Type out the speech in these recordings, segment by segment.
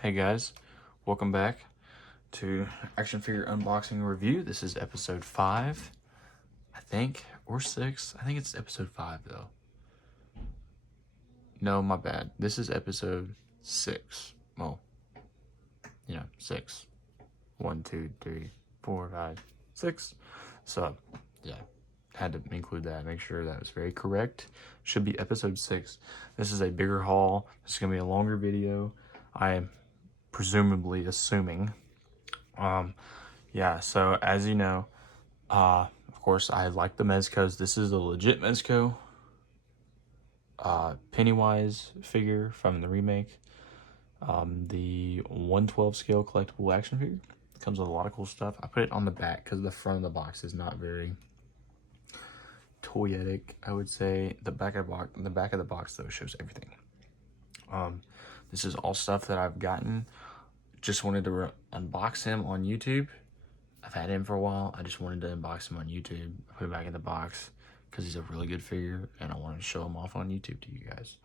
Hey guys, welcome back to Action Figure Unboxing Review. This is episode 5, I think, or 6. I think it's episode 5 though. No, my bad. This is episode 6. Well, 6. 1, 2, 3, 4, 5, 6. So, yeah, had to include that. Make sure that was very correct. Should be episode 6. This is a bigger haul. This is going to be a longer video. I am presumably assuming. Yeah, so as you know, of course, I like the Mezcos. This is a legit Mezco Pennywise figure from the remake. The 1/12 scale collectible action figure. It comes with a lot of cool stuff. I put it on the back because the front of the box is not very toyetic, I would say. The back of the box though shows everything. This is all stuff that I've gotten. Just wanted to unbox him on YouTube. I've had him for a while. I just wanted to unbox him on YouTube. Put him back in the box because he's a really good figure and I wanted to show him off on YouTube to you guys.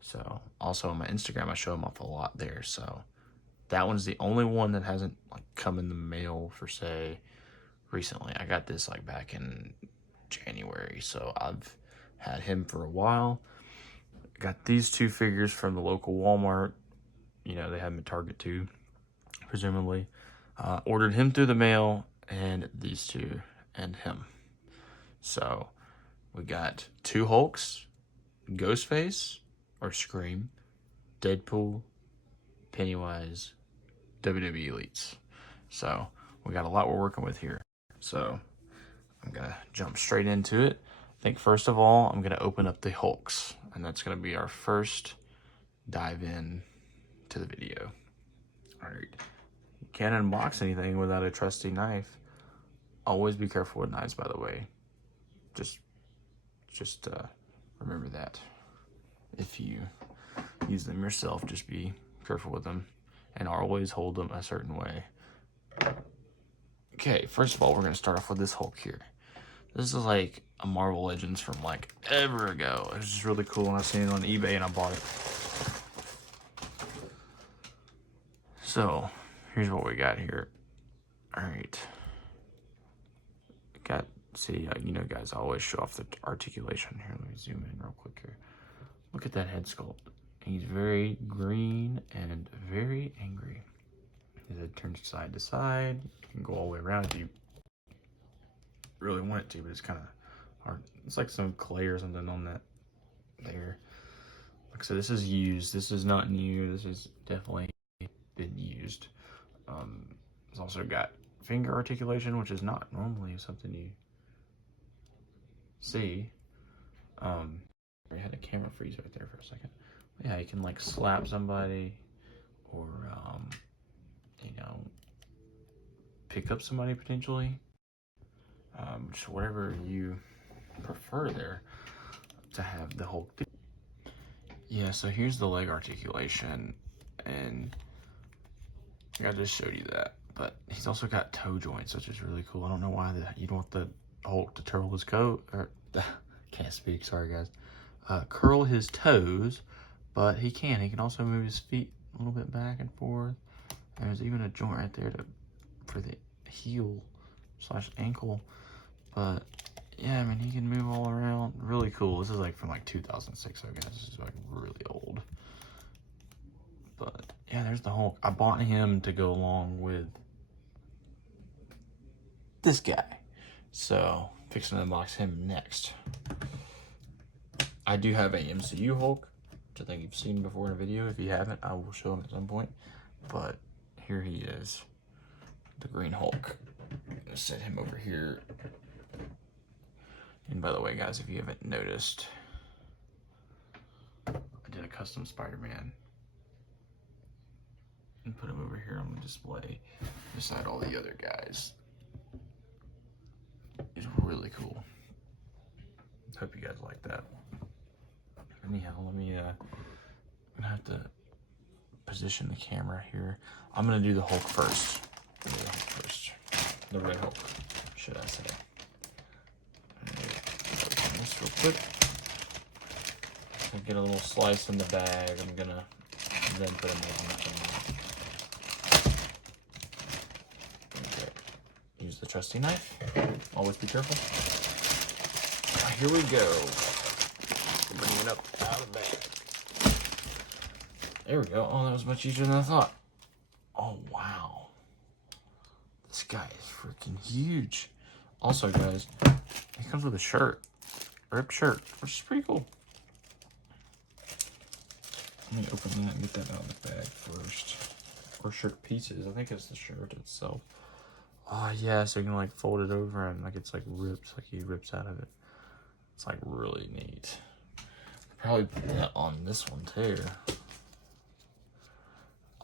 So also on my Instagram, I show him off a lot there. So that one's the only one that hasn't like come in the mail for say recently. I got this like back in January. So I've had him for a while. Got these two figures from the local Walmart. You know, they have them at Target too, presumably. Ordered him through the mail and these two and him. So we got two Hulks, Ghostface or Scream, Deadpool, Pennywise, WWE Elites. So we got a lot we're working with here. So I'm gonna jump straight into it. I think first of all, I'm gonna open up the Hulks, and that's gonna be our first dive in to the video. All right. You can't unbox anything without a trusty knife. Always be careful with knives, by the way. Just remember that. If you use them yourself, just be careful with them and always hold them a certain way. Okay, first of all, we're going to start off with this Hulk here. This is like a Marvel Legends from like ever ago. It was just really cool when I seen it on eBay and I bought it. So, here's what we got here. All right. See, you know, guys, I always show off the articulation. Here, let me zoom in real quick here. Look at that head sculpt. He's very green and very angry. His head turns side to side. You can go all the way around if you really want it to, but it's kind of hard. It's like some clay or something on that there. Like I said, this is used. This is not new. This is definitely been used. It's also got finger articulation, which is not normally something you see. I had a camera freeze right there for a second. Yeah, you can like slap somebody or you know, pick up somebody potentially. Just whatever you prefer there to have the Hulk do. Yeah, so here's the leg articulation, and I just showed you that. But he's also got toe joints, which is really cool. I don't know why you don't want the Hulk to curl his coat, or can't speak, sorry guys. Curl his toes, but he can. He can also move his feet a little bit back and forth. There's even a joint right there for the heel / ankle. But yeah, I mean, he can move all around. Really cool. This is like from like 2006, so guys, this is like really old. But yeah, there's the Hulk. I bought him to go along with this guy. So, fixing to unbox him next. I do have a MCU Hulk, which I think you've seen before in a video. If you haven't, I will show him at some point. But here he is, the Green Hulk. I'm gonna set him over here. And by the way, guys, if you haven't noticed, I did a custom Spider-Man and put him over here on the display beside all the other guys. It's really cool. Hope you guys like that. Anyhow, let me I'm gonna have to position the camera here. I'm gonna do the Hulk first. The Red Hulk, should I say. Open this real quick. I'll get a little slice in the bag. I'm gonna then put him in the camera. trusty knife. Always be careful. Here we go. Bringing it up out of the bag. There we go. Oh, that was much easier than I thought. Oh, wow. This guy is freaking huge. Also, guys, he comes with a shirt. A ripped shirt, which is pretty cool. Let me open that and get that out of the bag first. Or shirt pieces. I think it's the shirt itself. Oh, yeah, so you can, like, fold it over and, like, it's, like, rips. Like, he rips out of it. It's, like, really neat. Probably put that on this one, too.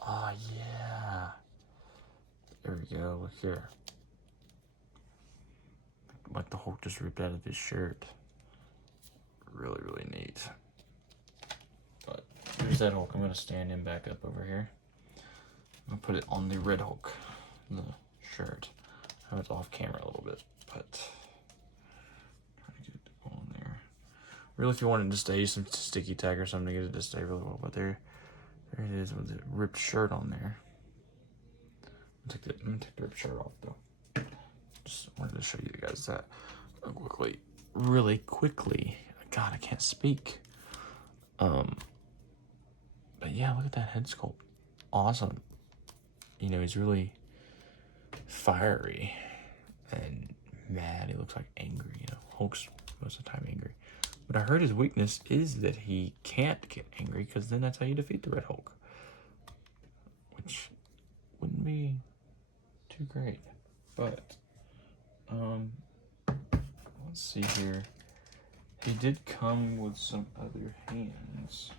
Oh, yeah. There we go. Look here. Like the Hulk just ripped out of his shirt. Really, really neat. But here's that Hulk. I'm going to stand him back up over here. I'm going to put it on the Red Hulk. The shirt. I know it's off camera a little bit, but trying to get it to go on there. Really, if you wanted to stay, some sticky tag or something to get it to stay really well. But there it is with the ripped shirt on there. I'm gonna take the ripped shirt off though. Just wanted to show you guys that really quickly. God, I can't speak. But yeah, look at that head sculpt. Awesome. You know, he's really fiery and mad. He looks like angry. You know, Hulk's most of the time angry. But I heard his weakness is that he can't get angry, because then that's how you defeat the Red Hulk. Which wouldn't be too great. But, let's see here. He did come with some other hands.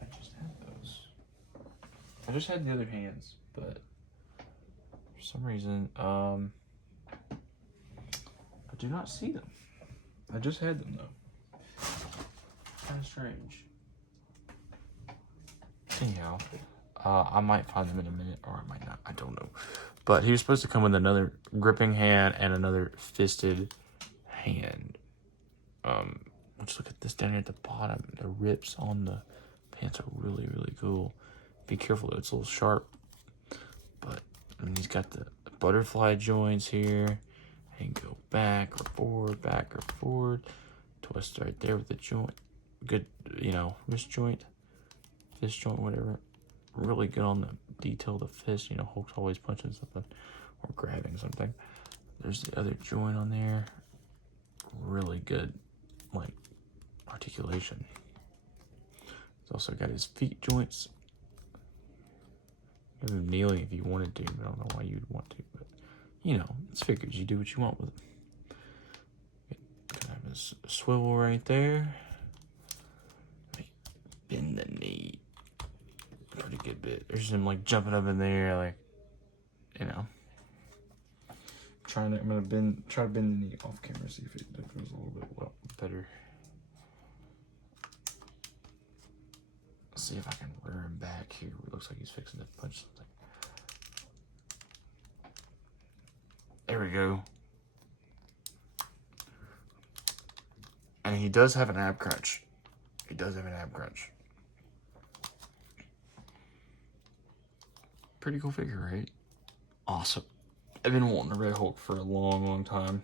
I just had those. I just had the other hands, but for some reason, I do not see them. I just had them though. Kind of strange. Anyhow, I might find them in a minute, or I might not. I don't know. But he was supposed to come with another gripping hand and another fisted hand. Let's look at this down here at the bottom. The rips on the pants are really, really cool. Be careful though, it's a little sharp. But I mean, he's got the butterfly joints here. And go back or forward. Twist right there with the joint. Good, you know, wrist joint, fist joint, whatever. Really good on the detail of the fist. You know, Hulk's always punching something or grabbing something. There's the other joint on there. Really good, like, articulation. He's also got his feet joints. You have him kneeling if you wanted to, but I don't know why you'd want to, but you know, it's figures. You do what you want with it. Gonna have his swivel right there. Bend the knee. Pretty good bit. There's him like jumping up in the air, like, you know. I'm gonna try to bend the knee off camera, see if it goes a little bit better. Let's see if I can rear him back here. It looks like he's fixing to punch something. There we go. And he does have an ab crunch. He does have an ab crunch. Pretty cool figure, right? Awesome. I've been wanting a Red Hulk for a long, long time.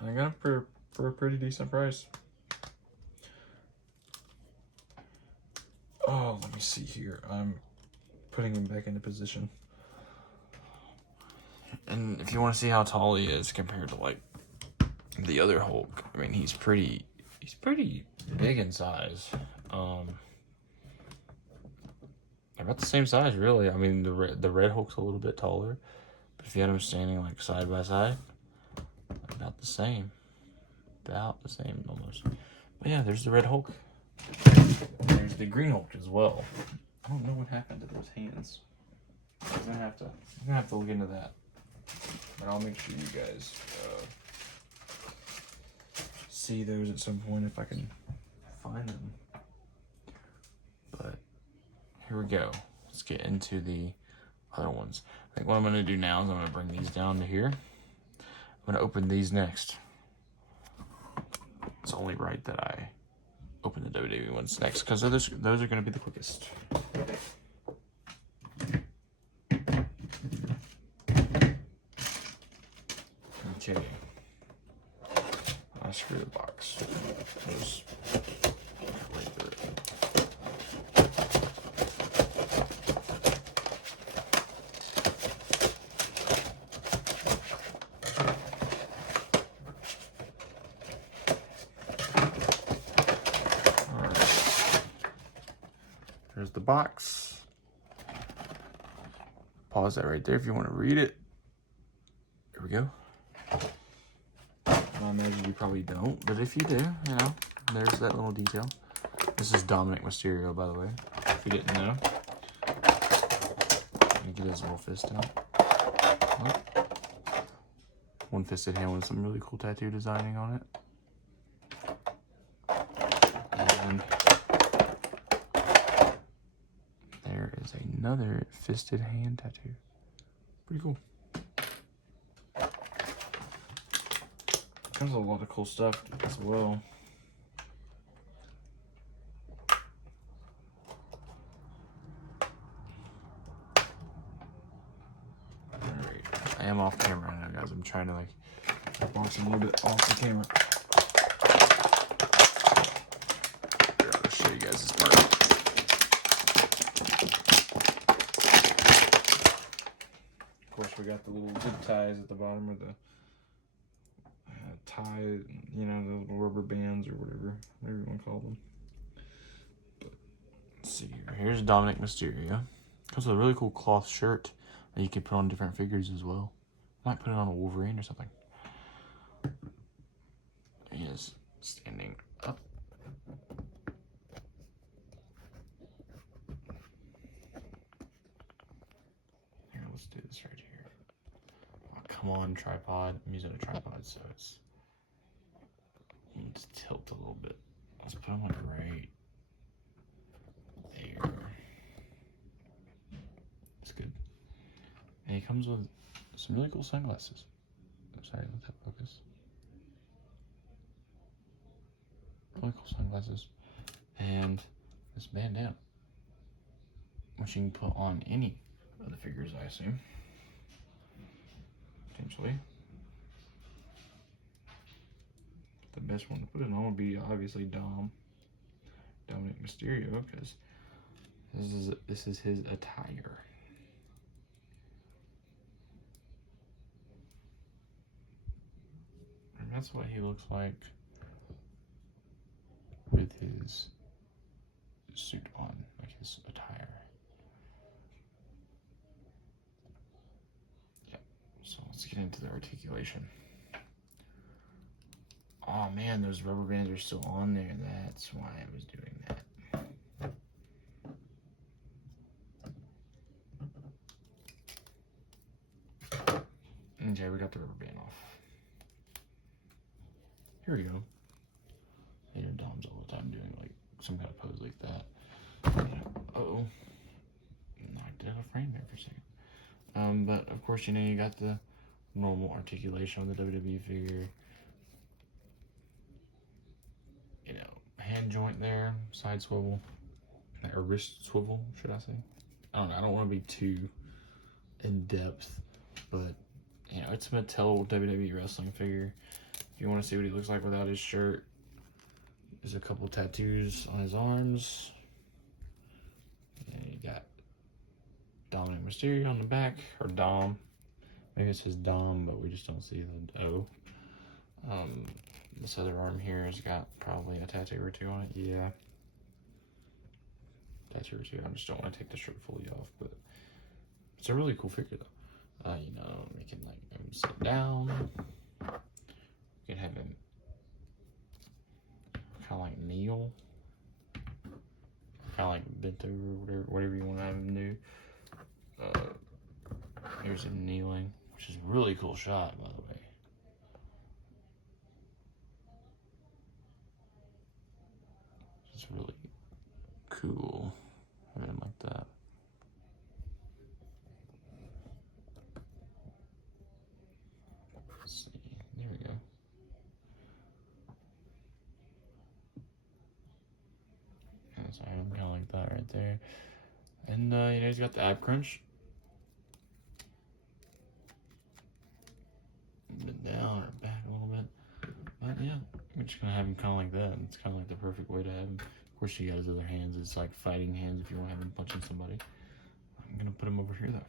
And I got him for a pretty decent price. Oh, let me see here. I'm putting him back into position. And if you want to see how tall he is compared to like the other Hulk, I mean, he's pretty big in size. They're about the same size, really. I mean, the Red Hulk's a little bit taller, but if you had them standing like side by side, about the same almost. But yeah, there's the Red Hulk. There's the Green Hulk as well. I don't know what happened to those hands. I'm gonna have to look into that. But I'll make sure you guys see those at some point if I can find them. But here we go. Let's get into the other ones. I think what I'm going to do now is I'm going to bring these down to here. I'm going to open these next. It's only right that I open the WWE ones next, because those are going to be the quickest. There's the box. Pause that right there if you want to read it. Here we go. I imagine you probably don't, but if you do, you know, there's that little detail. This is Dominic Mysterio, by the way, if you didn't know. Let me get his little fist out. Oh. One-fisted hand with some really cool tattoo designing on it. And there is another fisted hand tattoo. Pretty cool. There's a lot of cool stuff as well. Alright, I am off camera right now, guys. I'm trying to like box a little bit off the camera. Here, I'll show you guys this part. Of course, we got the little zip ties at the bottom, or the tie, you know, the little rubber bands or whatever you want to call them. But let's see here. Here's Dominic Mysterio. Comes with a really cool cloth shirt that you can put on different figures as well. Might put it on a Wolverine or something. He is standing up. Here, let's do this right here. Oh, come on, tripod. I'm using a tripod, so it's... Let's tilt a little bit. Let's put him like right there. That's good. And he comes with some really cool sunglasses. I'm sorry, let that focus. Really cool sunglasses. And this bandana, which you can put on any of the figures, I assume. Potentially. The best one to put it on would be obviously Dominic Mysterio, because this is his attire. And that's what he looks like with his suit on, like his attire. Yeah. So let's get into the articulation. Oh man, those rubber bands are still on there. That's why I was doing that. Okay, we got the rubber band off. Here we go. You know, Dom's all the time doing like some kind of pose like that. Uh-oh. Knocked it out of frame there for a second. But of course, you know, you got the normal articulation on the WWE figure. You know, hand joint there, side swivel, or wrist swivel, should I say? I don't know. I don't want to be too in depth, but you know, it's a Mattel WWE wrestling figure. If you want to see what he looks like without his shirt, there's a couple tattoos on his arms. And you got Dominic Mysterio on the back, or Dom. Maybe it says Dom, but we just don't see the O. This other arm here has got probably a tattoo or two on it. Yeah. Tattoo or two. I just don't want to take the shirt fully off, but it's a really cool figure though. You know, we can like have him sit down. We can have him kind of like kneel. Kind of like bent over, whatever you want to have him do. Here's him kneeling, which is a really cool shot, by the way. It's really cool having him like that. Let's see, there we go. And so I'm kind of like that right there. And you know, he's got the ab crunch. Bit down or back a little bit. But yeah, we're just gonna have him kind of like that. It's kind of like the perfect way to have him. Of course, you got his other hands. It's like fighting hands if you want to have him punching somebody. I'm gonna put him over here though.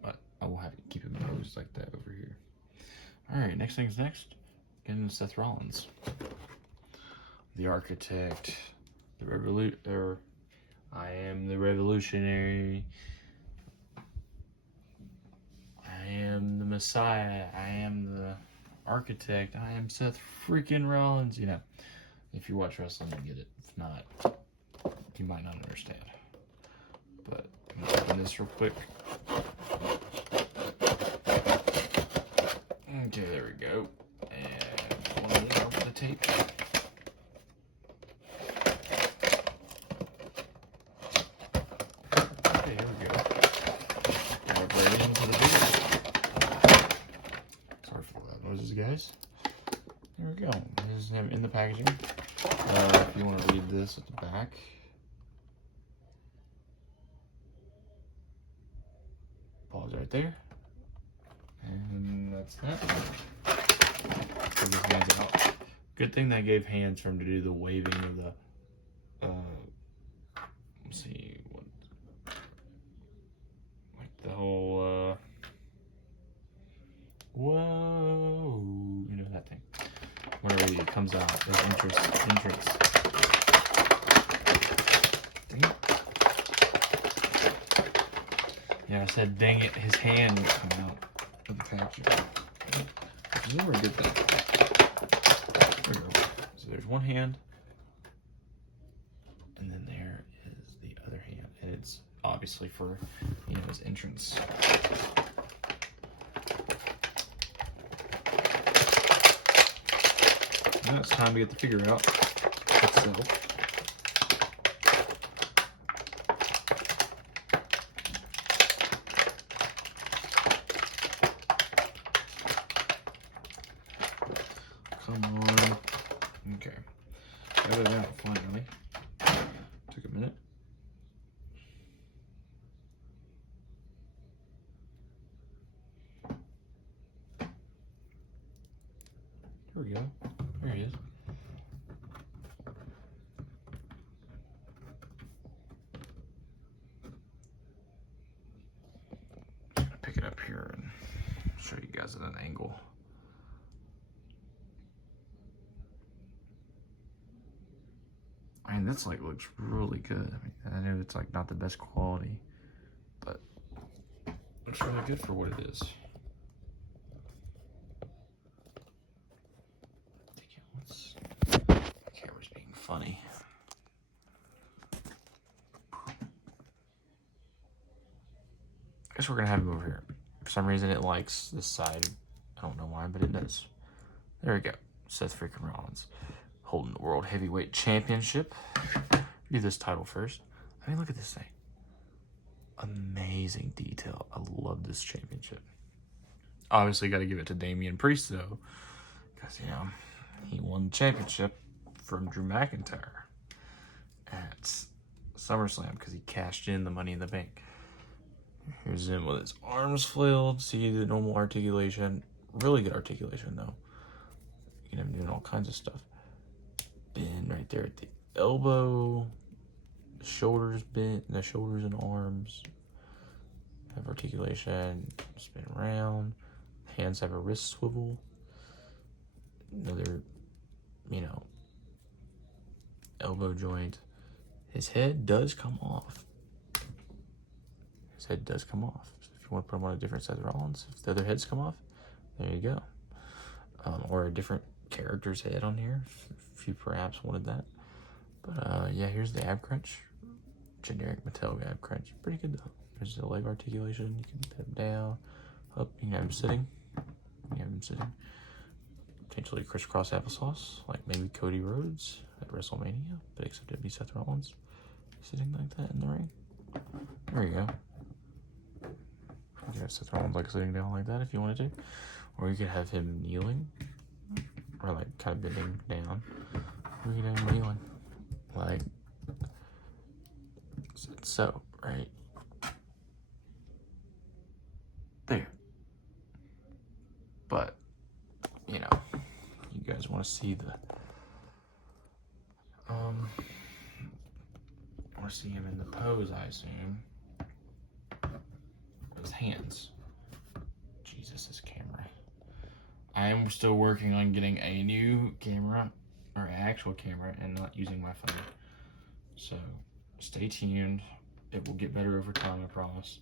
But I will have to keep him posed like that over here. All right, next thing's next. Getting into Seth Rollins. the architect, I am the revolutionary. I am the Messiah. I am the architect. I am Seth freaking Rollins. You know, if you watch wrestling, you get it. If not, you might not understand. But I'm gonna open this real quick. Okay, there we go. And one more with the tape. Okay, here we go. Dive right into the video. Sorry for the loud noises, guys. There we go. This is him in the packaging. If you want to read this at the back. Pause right there. And that's that. Put his hands out. Good thing they gave hands for him to do the waving of the, let's see, what, like the whole, whoa, you know that thing. Whenever it comes out, there's entrance. Dang it. Yeah, I said dang it, his hand would come out of the package. Which is never a good thing. There we go. So there's one hand, and then there is the other hand, and it's obviously for, you know, his entrance. Now it's time to get the figure out itself. Come on. Okay. Got it out finally. Took a minute. There we go. There he is. Pick it up here and show you guys at an angle. I mean, this like looks really good. I mean, I know it's like not the best quality, but looks really good for what it is. The camera's being funny. I guess we're gonna have him over here. For some reason, it likes this side. I don't know why, but it does. There we go. Seth freaking Rollins, holding the World Heavyweight Championship. Do this title first. I mean, look at this thing. Amazing detail. I love this championship. Obviously, got to give it to Damian Priest, though, because, you know, he won the championship from Drew McIntyre at SummerSlam because he cashed in the Money in the Bank. Here's him with his arms flailed. See the normal articulation. Really good articulation, though. You can have him doing all kinds of stuff. Bend right there at the elbow. The shoulders bent. The shoulders and arms have articulation. Spin around. Hands have a wrist swivel. Another, you know, elbow joint. His head does come off. His head does come off. So if you want to put him on a different Seth Rollins, if the other heads come off, there you go. Or a different character's head on here, if you perhaps wanted that. But yeah, here's the ab crunch. Generic Mattel ab crunch. Pretty good though. There's the leg articulation. You can put him down, up. You can have him sitting. You can have him sitting. Potentially crisscross applesauce, like maybe Cody Rhodes at WrestleMania, but except it'd be Seth Rollins sitting like that in the ring. There you go. You could have Seth Rollins like sitting down like that if you wanted to, or you could have him kneeling, or like kind of bending down. Or you could have him kneeling, like so, right there. But you know, you guys want to see the I want to see him in the pose, I assume. With his hands. Jesus, this camera. I am still working on getting a new camera. or actual camera and not using my phone. So stay tuned. It will get better over time, I promise.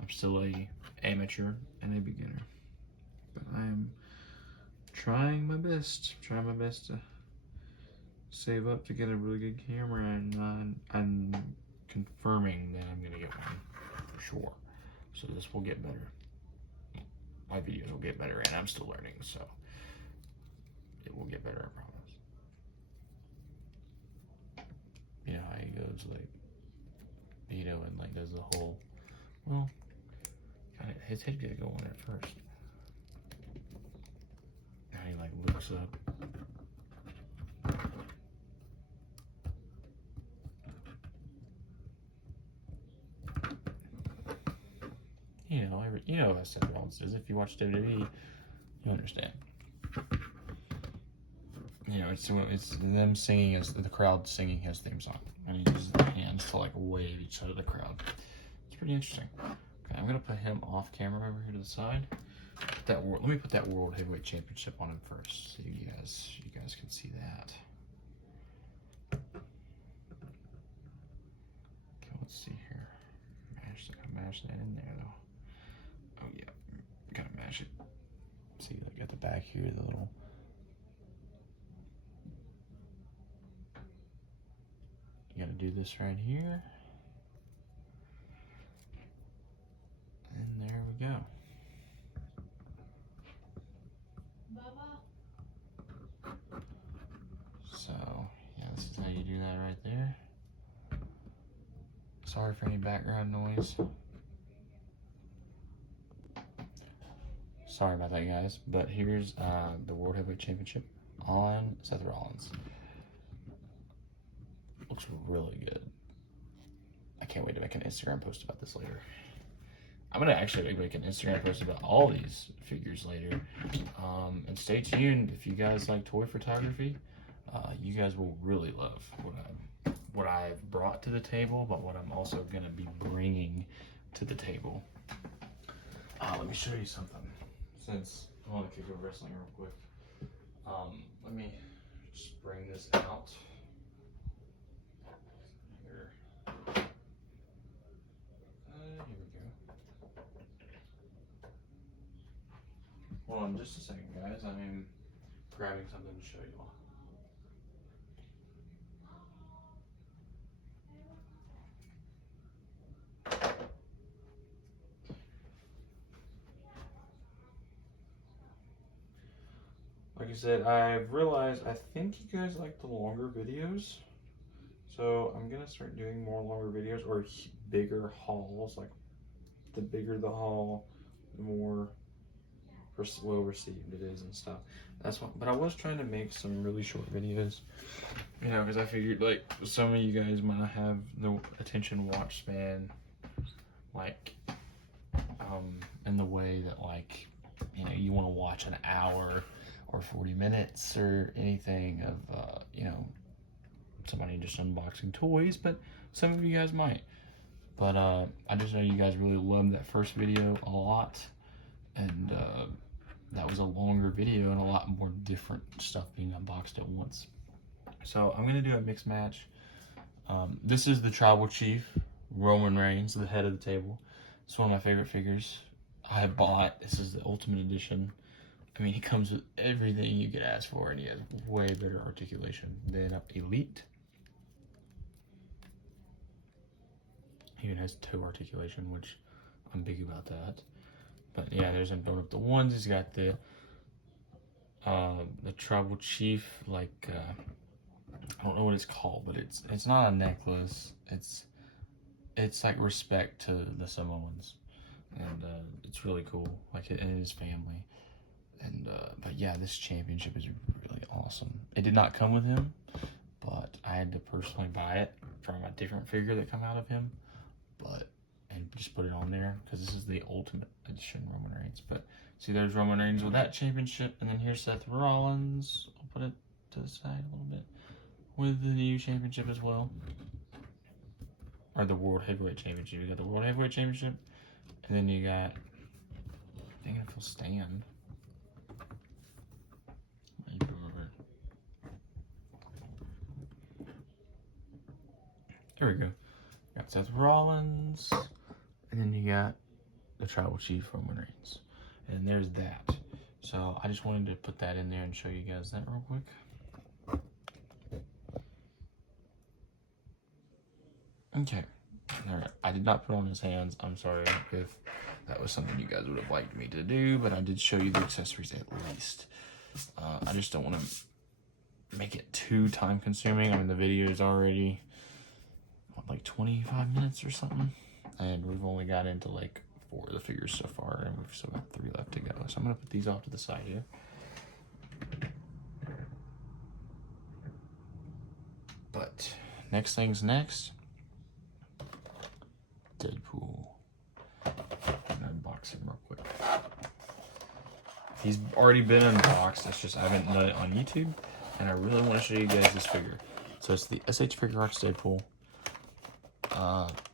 I'm still a amateur and a beginner, but I'm trying my best. Trying my best to save up to get a really good camera, and I'm confirming that I'm gonna get one for sure. So this will get better. My videos will get better, and I'm still learning, so it will get better, I promise. You know how he goes like, you know, and like does the whole, well, his head gotta go on it first. Now he like looks up. You know how Seth Rollins is. If you watch WWE, you understand. You know, it's them singing as the crowd singing his theme song, and he uses their hands to like wave each other to the crowd. It's pretty interesting. Okay, I'm gonna put him off camera over here to the side. Let me put that World Heavyweight Championship on him first, so you guys can see that. Okay, let's see here. Mash that in there though. Oh yeah, gotta mash it. See, like at the back here, the little. You gotta do this right here. And there we go. So, yeah, this is how you do that right there. Sorry for any background noise. Sorry about that, guys. But here's the World Heavyweight Championship on Seth Rollins. Looks really good. I can't wait to make an Instagram post about this later. I'm gonna actually make an Instagram post about all these figures later. And stay tuned if you guys like toy photography. You guys will really love what I've brought to the table, but what I'm also gonna be bringing to the table. Let me show you something. Since I want to kick over wrestling real quick, let me just bring this out. Here we go. Hold on just a second, guys. I'm grabbing something to show you all. Like I said, I've realized I think you guys like the longer videos. So I'm gonna start doing more longer videos or bigger hauls. Like the bigger the haul, the more well received it is and stuff. That's what. But I was trying to make some really short videos, you know, because I figured like some of you guys might not have the attention watch span, like, in the way that like, you know, you want to watch an hour or 40 minutes or anything of, you know, somebody just unboxing toys, but some of you guys might. But I just know you guys really loved that first video a lot, and that was a longer video and a lot more different stuff being unboxed at once. So I'm gonna do a mixed match. This is the Tribal Chief, Roman Reigns, the head of the table. It's one of my favorite figures I have bought. This is the Ultimate Edition. I mean, he comes with everything you could ask for, and he has way better articulation than Elite. He even has toe articulation, which I'm big about that. But yeah, there's him throwing up the ones. He's got the Tribal Chief, like, I don't know what it's called, but it's not a necklace. It's like respect to the Samoans, and it's really cool, like, and his family. And but yeah, this championship is really awesome. It did not come with him, but I had to personally buy it from a different figure that come out of him, and just put it on there because this is the Ultimate Edition Roman Reigns. But see, there's Roman Reigns with that championship, and then here's Seth Rollins. I'll put it to the side a little bit with the new championship as well, or the World Heavyweight Championship. You got the World Heavyweight Championship, and then you got, dang it, if he'll stand. Here we go. You got Seth Rollins, and then you got the Tribal Chief Roman Reigns. And there's that. So I just wanted to put that in there and show you guys that real quick. Okay. Alright. I did not put on his hands. I'm sorry if that was something you guys would have liked me to do, but I did show you the accessories at least. I just don't want to make it too time consuming. I mean, the video is already like 25 minutes or something, and we've only got into like 4 of the figures so far, and we've still got 3 left to go. So I'm gonna put these off to the side here. But next thing's next. Deadpool. I'm gonna unbox him real quick. He's already been unboxed. It's just I haven't done it on YouTube, and I really want to show you guys this figure. So it's the SH Figuarts Deadpool.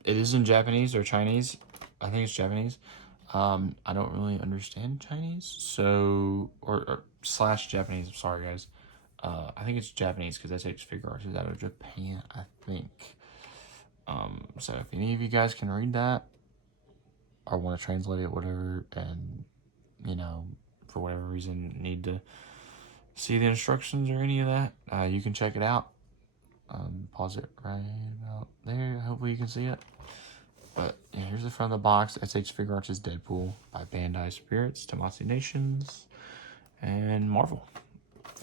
It is in Japanese or Chinese. I think it's Japanese. I don't really understand Chinese, so or slash Japanese. I'm sorry, guys. I think it's Japanese because SH Figuarts is out of Japan, I think. So if any of you guys can read that or want to translate it, whatever, and you know, for whatever reason need to see the instructions or any of that, you can check it out. Pause it right out there. Hopefully you can see it. But yeah, here's the front of the box. SH Figuarts is Deadpool by Bandai Spirits, Tamashii Nations, and Marvel.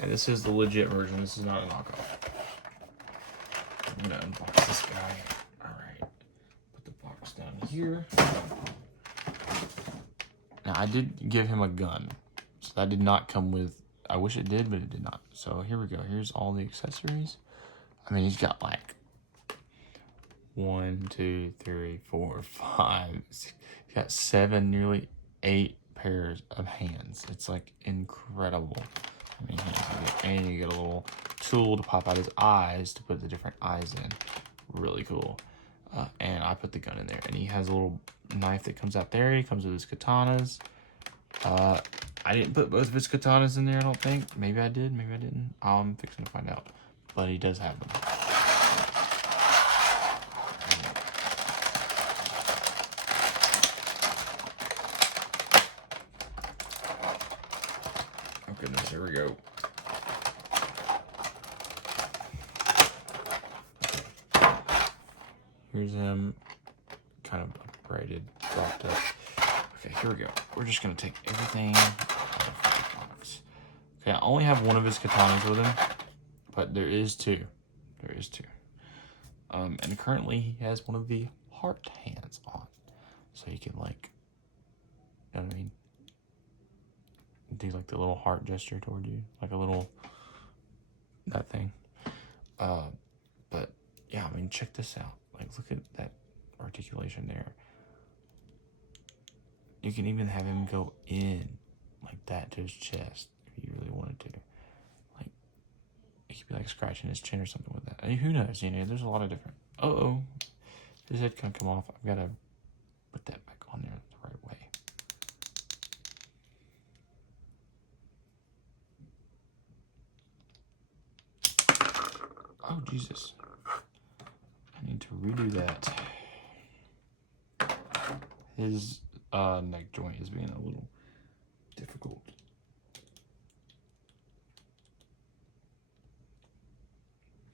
And this is the legit version. This is not a knockoff. I'm gonna unbox this guy. Alright. Put the box down here. Now I did give him a gun. So that did not come with, I wish it did, but it did not. So here we go. Here's all the accessories. I mean, he's got like 1, 2, 3, 4, 5. He's got 7, nearly 8 pairs of hands. It's like incredible. I mean, and you get a little tool to pop out his eyes to put the different eyes in. Really cool. And I put the gun in there, and he has a little knife that comes out there. He comes with his katanas. I didn't put both of his katanas in there, I don't think. Maybe I did, maybe I didn't. I'm fixing to find out. But he does have them. Oh goodness, here we go. Here's him, kind of upgraded, dropped up. Okay, here we go. We're just gonna take everything out of the box. Okay, I only have one of his katanas with him, but there is 2. There is 2. And currently he has one of the heart hands on. So you can like, you know what I mean? Do like the little heart gesture toward you, like a little, that thing. But yeah, I mean, check this out. Like, look at that articulation there. You can even have him go in like that to his chest if you really wanted to. Like, it could be like scratching his chin or something with that. I mean, who knows? You know, there's a lot of different. Uh-oh. His head can't come off. I've got to put that back on there the right way. Oh, Jesus. I need to redo that. His neck joint is being a little difficult.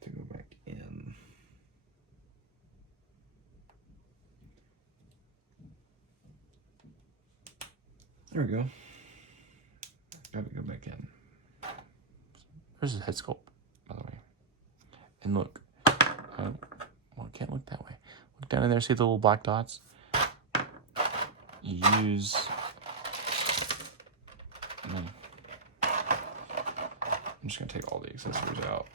To go back in. There we go. Got to go back in. There's his head sculpt, by the way. And look. Well, I can't look that way. Look down in there. See the little black dots? You use. I'm just gonna take all the accessories out.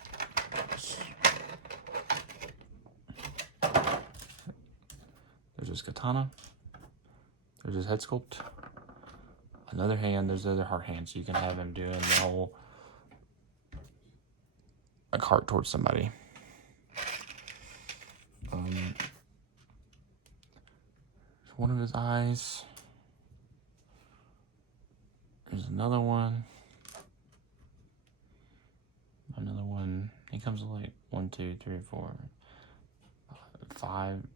There's his katana. There's his head sculpt. Another hand. There's the other heart hand, so you can have him doing the whole like heart towards somebody. One of his eyes. There's another one. Another one. He comes with like 1, 2, 3, 4, 5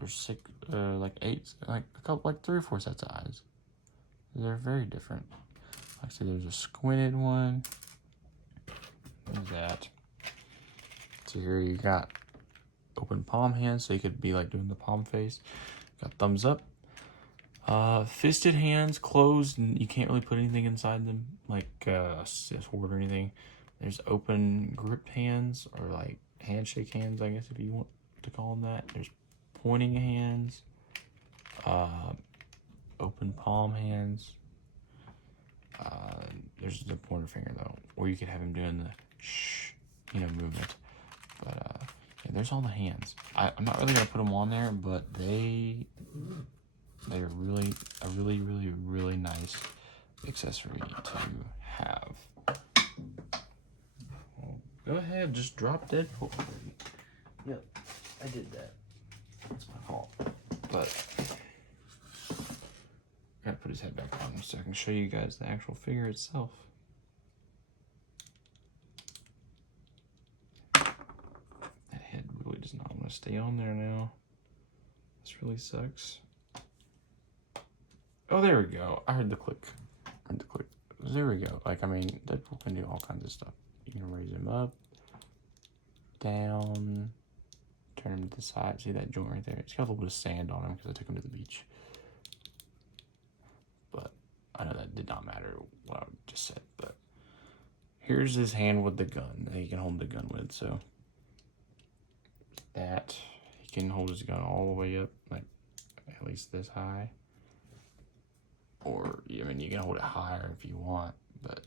or 6, like 8, like a couple, like 3 or 4 sets of eyes. They're very different. Like I said, there's a squinted one. There's that. So here you got open palm hands, so you could be like doing the palm face. Got thumbs up. Fisted hands, closed, and you can't really put anything inside them, like a sword or anything. There's open gripped hands, or like handshake hands, I guess if you want to call them that. There's pointing hands, open palm hands. There's the pointer finger though, or you could have him doing the shh, movement. But yeah, there's all the hands. I'm not really gonna put them on there, but they're really a really nice accessory to have. Well, go ahead, just drop Deadpool. Yep, I did that. That's my fault. But I gotta put his head back on so I can show you guys the actual figure itself. That head really does not want to stay on there now. This really sucks. Oh, there we go. I heard the click. There we go. Like, I mean, Deadpool can do all kinds of stuff. You can raise him up, down, turn him to the side. See that joint right there? It's got a little bit of sand on him because I took him to the beach. But I know that did not matter what I just said. But here's his hand with the gun that he can hold the gun with. So that he can hold his gun all the way up, like at least this high. Or, I mean, you can hold it higher if you want, but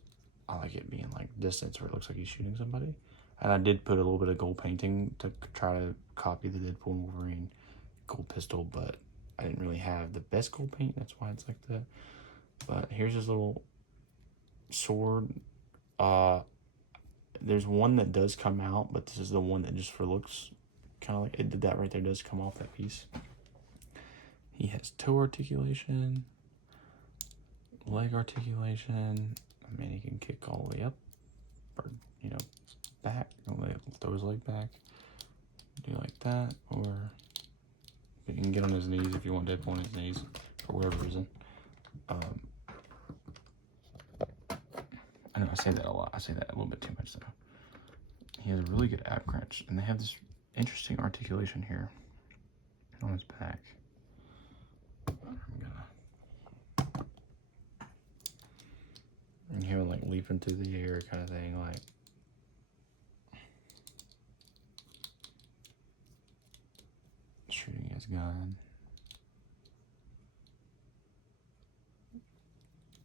I like it being like distance where it looks like he's shooting somebody. And I did put a little bit of gold painting to try to copy the Deadpool and Wolverine gold pistol, but I didn't really have the best gold paint. That's why it's like that. But here's his little sword. There's one that does come out, but this is the one that just for looks kind of like it did that right there. Does come off that piece. He has toe articulation, leg articulation. I mean, he can kick all the way up, or back. Throw his leg back. Do like that, or you can get on his knees if you want Deadpool on his knees for whatever reason. I know I say that a lot. I say that a little bit too much though. He has a really good ab crunch, and they have this interesting articulation here on his back. And he'll like leaping through the air kind of thing, like shooting his gun.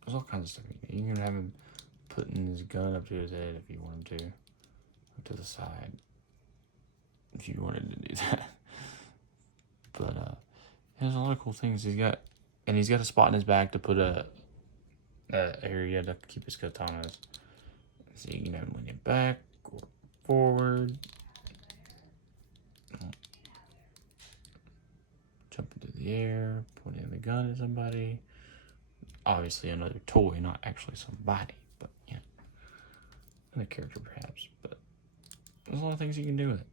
There's all kinds of stuff. You can have him putting his gun up to his head if you want him to. Up to the side. If you wanted to do that. But there's a lot of cool things he's got. And he's got a spot in his back to put a area to keep his katanas. So you can have him lean it back or forward. Jump into the air, pointing the gun at somebody. Obviously another toy, not actually somebody, but another character perhaps. But there's a lot of things you can do with it.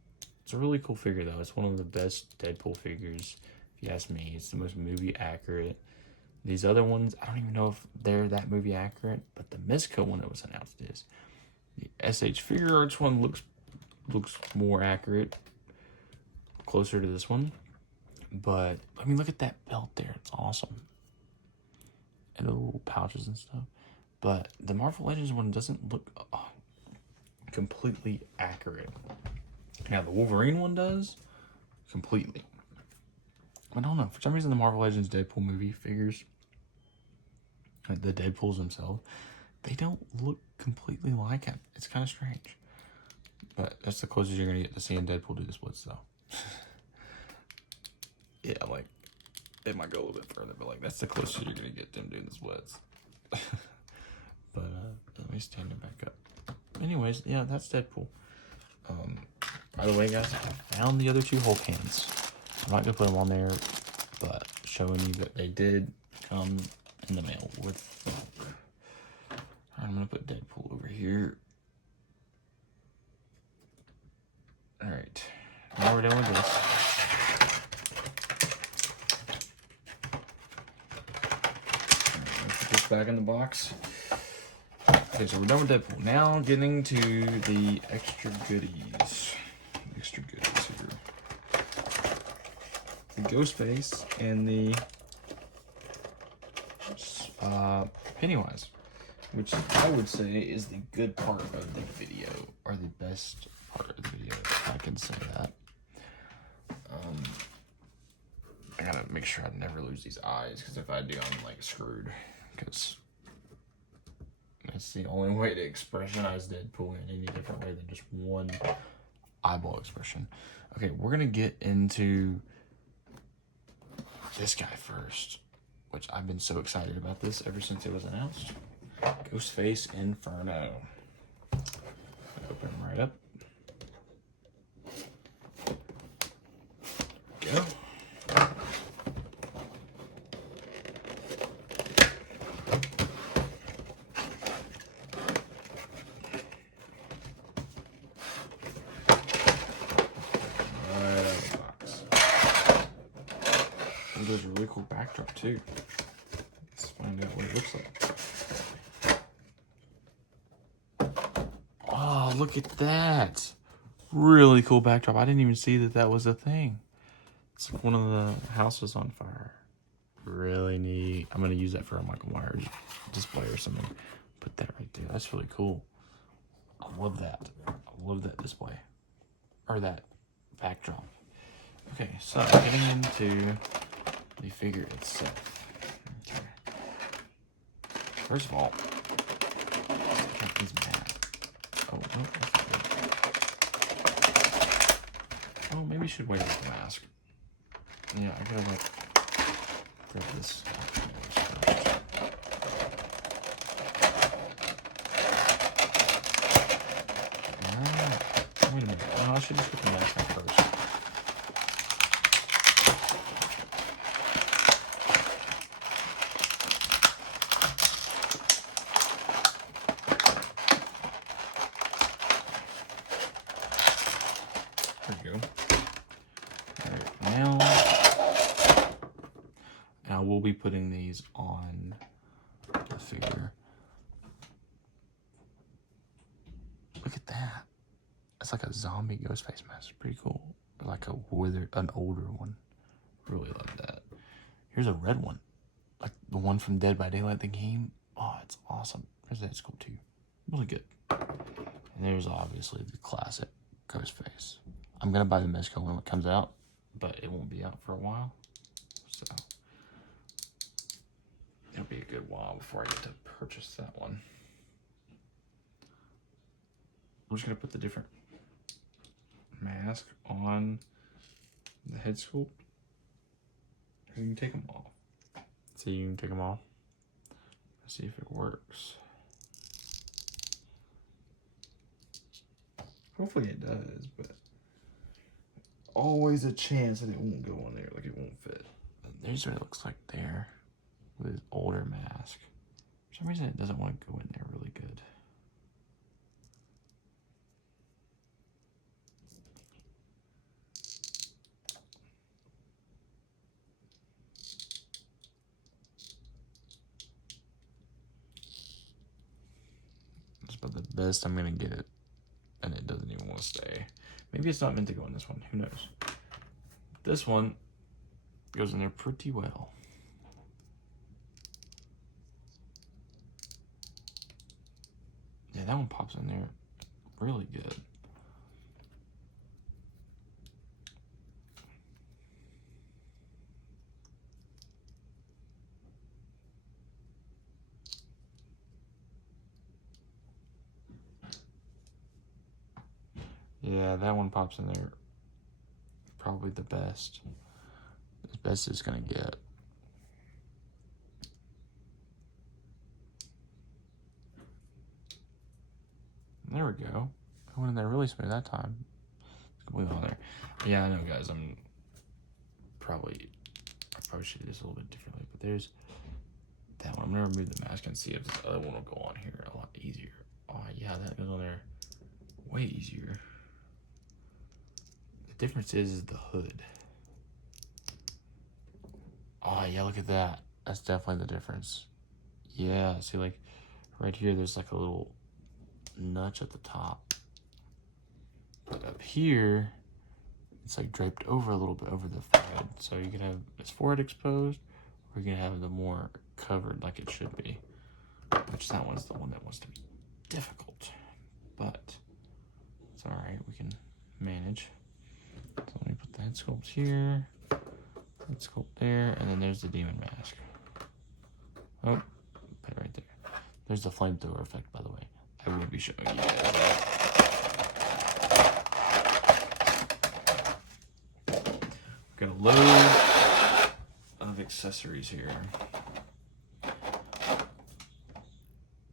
It's a really cool figure though. It's one of the best Deadpool figures, if you ask me. It's the most movie accurate. These other ones, I don't even know if they're that movie accurate, but the Mezco one that was announced is. The SH Figure Arts one looks more accurate, closer to this one. But I mean, look at that belt there; it's awesome. And the little pouches and stuff. But the Marvel Legends one doesn't look completely accurate. Now the Wolverine one does completely. I don't know. For some reason, the Marvel Legends Deadpool movie figures, like the Deadpools themselves, they don't look completely like it. It's kind of strange. But that's the closest you're going to get to seeing Deadpool do the splits, though. Yeah, like, it might go a little bit further, but, like, that's the closest you're going to get them doing the splits. But, let me stand it back up. Anyways, yeah, that's Deadpool. By the way, guys, I found the other 2 Hulk hands. I'm not going to put them on there, but showing you that they did come in the mail with the Hulk. I'm going to put Deadpool over here. Alright, now we're done with this. back in the box. Okay, so we're done with Deadpool. Now getting to the extra goodies. Extra goodies here. The Ghostface and the Pennywise, which I would say is the good part of the video, or the best part of the video, if I can say that. I gotta make sure I never lose these eyes, because if I do, I'm like screwed, because it's the only way to expressionize Deadpool in any different way than just one eyeball expression. Okay, we're gonna get into this guy first, which I've been so excited about this ever since it was announced. Ghostface Inferno. Open him right up. Go. There's a really cool backdrop too. Let's find out what it looks like. Oh, look at that. Really cool backdrop. I didn't even see that that was a thing. It's one of the houses on fire. Really neat. I'm going to use that for a Michael Myers display or something. Put that right there. That's really cool. I love that. I love that display. Or that backdrop. Okay, so getting into the figure itself. Okay. First of all, he's mad. Oh, no, that's not good. Oh, maybe you should wear the mask. Yeah, I gotta like grab this. Wait a minute. No, I should just put the mask on first. There we go. Alright, now we'll be putting these on the figure. Look at that. It's like a zombie Ghostface mask. Pretty cool. Like an older one. Really love that. Here's a red one. Like the one from Dead by Daylight, the game. Oh, it's awesome. That's cool too. Really good. And there's obviously the classic Ghostface. I'm going to buy the Mezco when it comes out, but it won't be out for a while. So it'll be a good while before I get to purchase that one. I'm just going to put the different mask on the head sculpt. You can take them off. See, you can take them off. Let's see if it works. Hopefully it does, but always a chance that it won't go on there, like it won't fit. There's what it looks like there with his older mask. For some reason it doesn't want to go in there really good. That's about the best I'm gonna get it, and it doesn't even want to stay. Maybe it's not meant to go in this one, who knows. This one goes in there pretty well. Yeah, that one pops in there really good. Yeah, that one pops in there probably the best. As best it's gonna get. There we go. I went in there really smooth that time. It's completely on there. Yeah, I know, guys. I probably should do this a little bit differently, but there's that one. I'm gonna remove the mask and see if this other one will go on here a lot easier. Oh yeah, that goes on there way easier. The difference is the hood. Oh yeah, look at that. That's definitely the difference. Yeah, see, like, right here, there's like a little notch at the top. But up here, it's like draped over a little bit over the forehead. So you can have his forehead exposed, or you can have the more covered like it should be. Which that one's the one that wants to be difficult. But it's alright, we can manage. So let me put the head sculpt here, head sculpt there, and then there's the demon mask. Oh, put it right there. There's the flamethrower effect, by the way. I will be showing you guys that. Got a load of accessories here.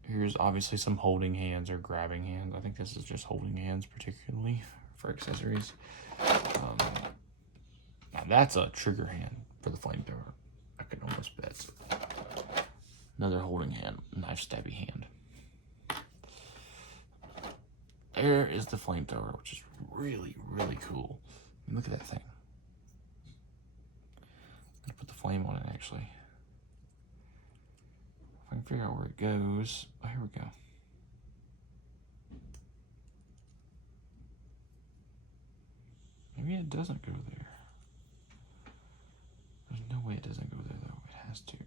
Here's obviously some holding hands or grabbing hands. I think this is just holding hands particularly for accessories. Now that's a trigger hand for the flamethrower. I could almost bet. So. Another holding hand, knife stabby hand. There is the flamethrower, which is really, really cool. Look at that thing. Let's put the flame on it, actually. If I can figure out where it goes. Oh, here we go. Maybe it doesn't go there. There's no way it doesn't go there, though. It has to.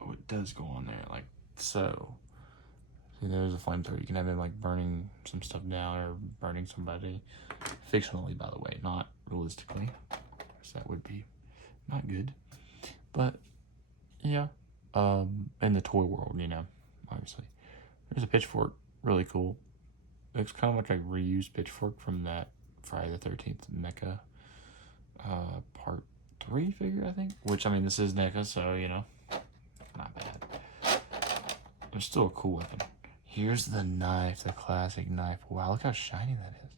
Oh, it does go on there, like so. See, there's a flamethrower. You can have it like burning some stuff down or burning somebody. Fictionally, by the way, not realistically. So that would be not good. But, yeah. In the toy world, you know, obviously. There's a pitchfork. Really cool. Looks kind of like a reused pitchfork from that Friday the 13th NECA part 3 figure, I think. Which, I mean, this is NECA, so, you know, not bad. It's still a cool weapon. Here's the knife, the classic knife. Wow, look how shiny that is.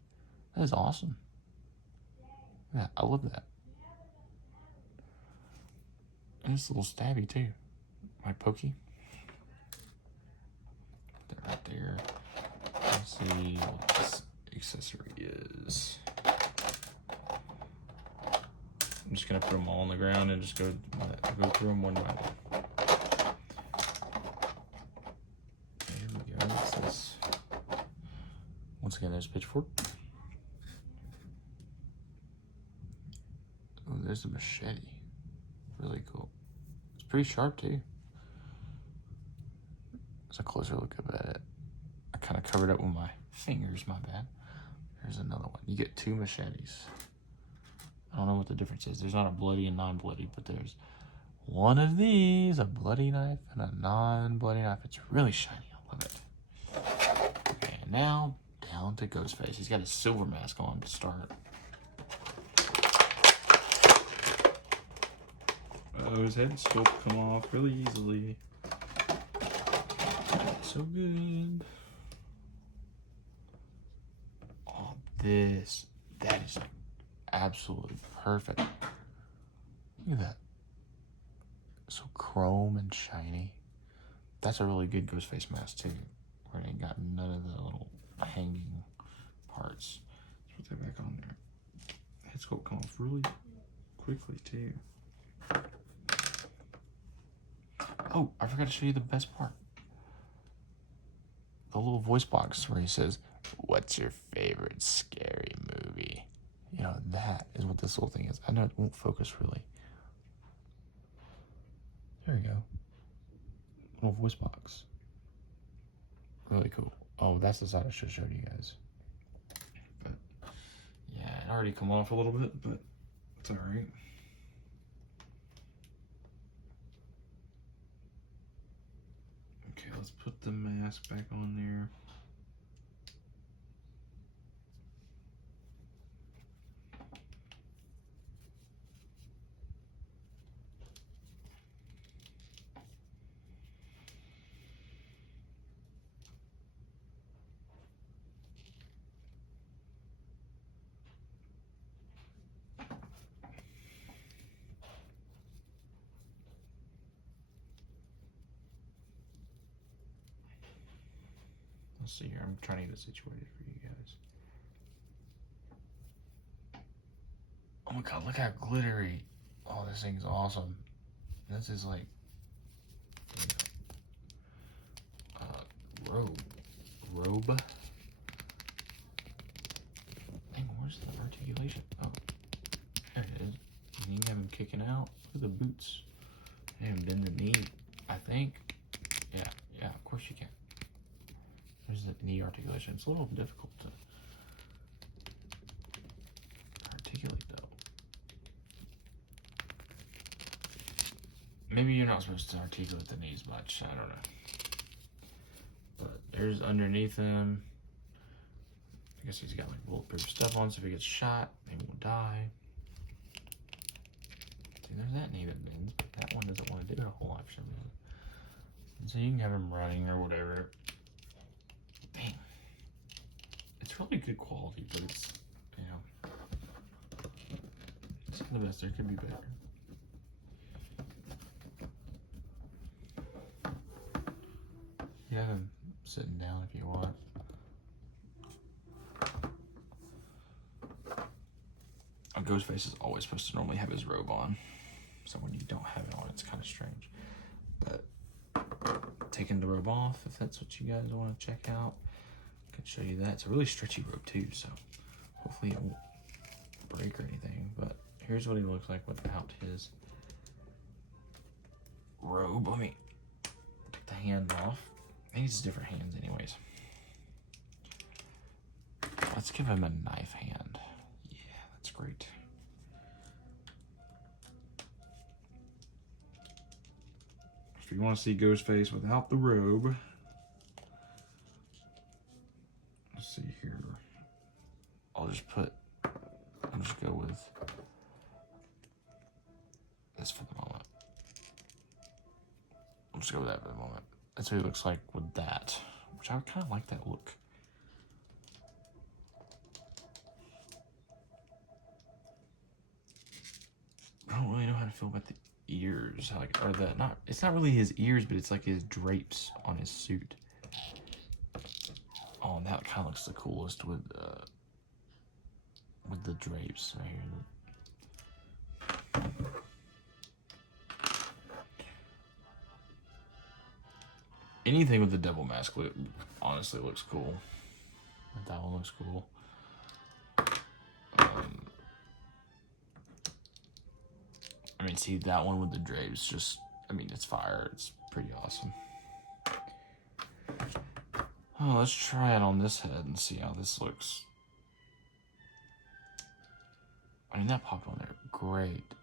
That is awesome. Yeah, I love that. And it's a little stabby, too. My pokey. Put that right there. Let's see what this accessory is. I'm just gonna put them all on the ground and just go through them one by one. Okay, here we go. What's this? Once again, there's a pitchfork. Oh, there's a machete. Really cool. It's pretty sharp too. It's a closer look up at it. I kind of covered it with my fingers, my bad. Here's another one. You get 2 machetes. I don't know what the difference is. There's not a bloody and non-bloody, but there's one of these, a bloody knife and a non-bloody knife. It's really shiny. I love it. Okay, and now down to Ghostface. He's got a silver mask on to start. Oh, his head sculpt come off really easily. So good. Oh, that is like absolutely perfect. Look at that. So chrome and shiny. That's a really good Ghostface mask too, where it ain't got none of the little hanging parts. Let's put that back on there. Head sculpt come off really quickly too. Oh, I forgot to show you the best part. The little voice box where he says, "What's your favorite scary movie?" You know, that is what this little thing is. I know it won't focus really. There you go. Little voice box. Really cool. Oh, that's the side I should have showed you guys. But yeah, it already come off a little bit, but it's alright. Okay, let's put the mask back on there. Let's see here. I'm trying to get it situated for you guys. my god, look how glittery. Oh, this thing's awesome. This is like robe. Dang, where's the articulation? Oh, there it is. You can have him kicking out. Look at the boots. And bend the knee, I think. Yeah, of course you can. There's the knee articulation. It's a little difficult to articulate though. Maybe you're not supposed to articulate the knees much, I don't know. But there's underneath him. I guess he's got like bulletproof stuff on, so if he gets shot, he won't die. See, there's that knee that bends, but that one doesn't want to do it a whole lot for some reason. And so you can have him running or whatever. Dang. It's really good quality, but it's, you know, it's not the best. There could be better. You have him sitting down if you want. A Ghostface is always supposed to normally have his robe on. So when you don't have it on, it's kind of strange. But taking the robe off, if that's what you guys want to check out, I can show you that. It's a really stretchy robe too, so hopefully it won't break or anything. But here's what he looks like without his robe. Let me take the hand off. I think it's different hands anyways. Let's give him a knife hand. Yeah, that's great. If you want to see Ghostface without the robe, let's see here. I'll just go with this for the moment. I'll just go with that for the moment. That's what he looks like with that, which I kind of like that look. I don't really know how to feel about the ears, like, or the not. It's not really his ears, but it's like his drapes on his suit. Oh, and that kind of looks the coolest with the drapes right here. Anything with the devil mask honestly looks cool. That one looks cool. I mean, see that one with the drapes, just, I mean, it's fire. It's pretty awesome. Oh, let's try it on this head and see how this looks. I mean, that popped on there great.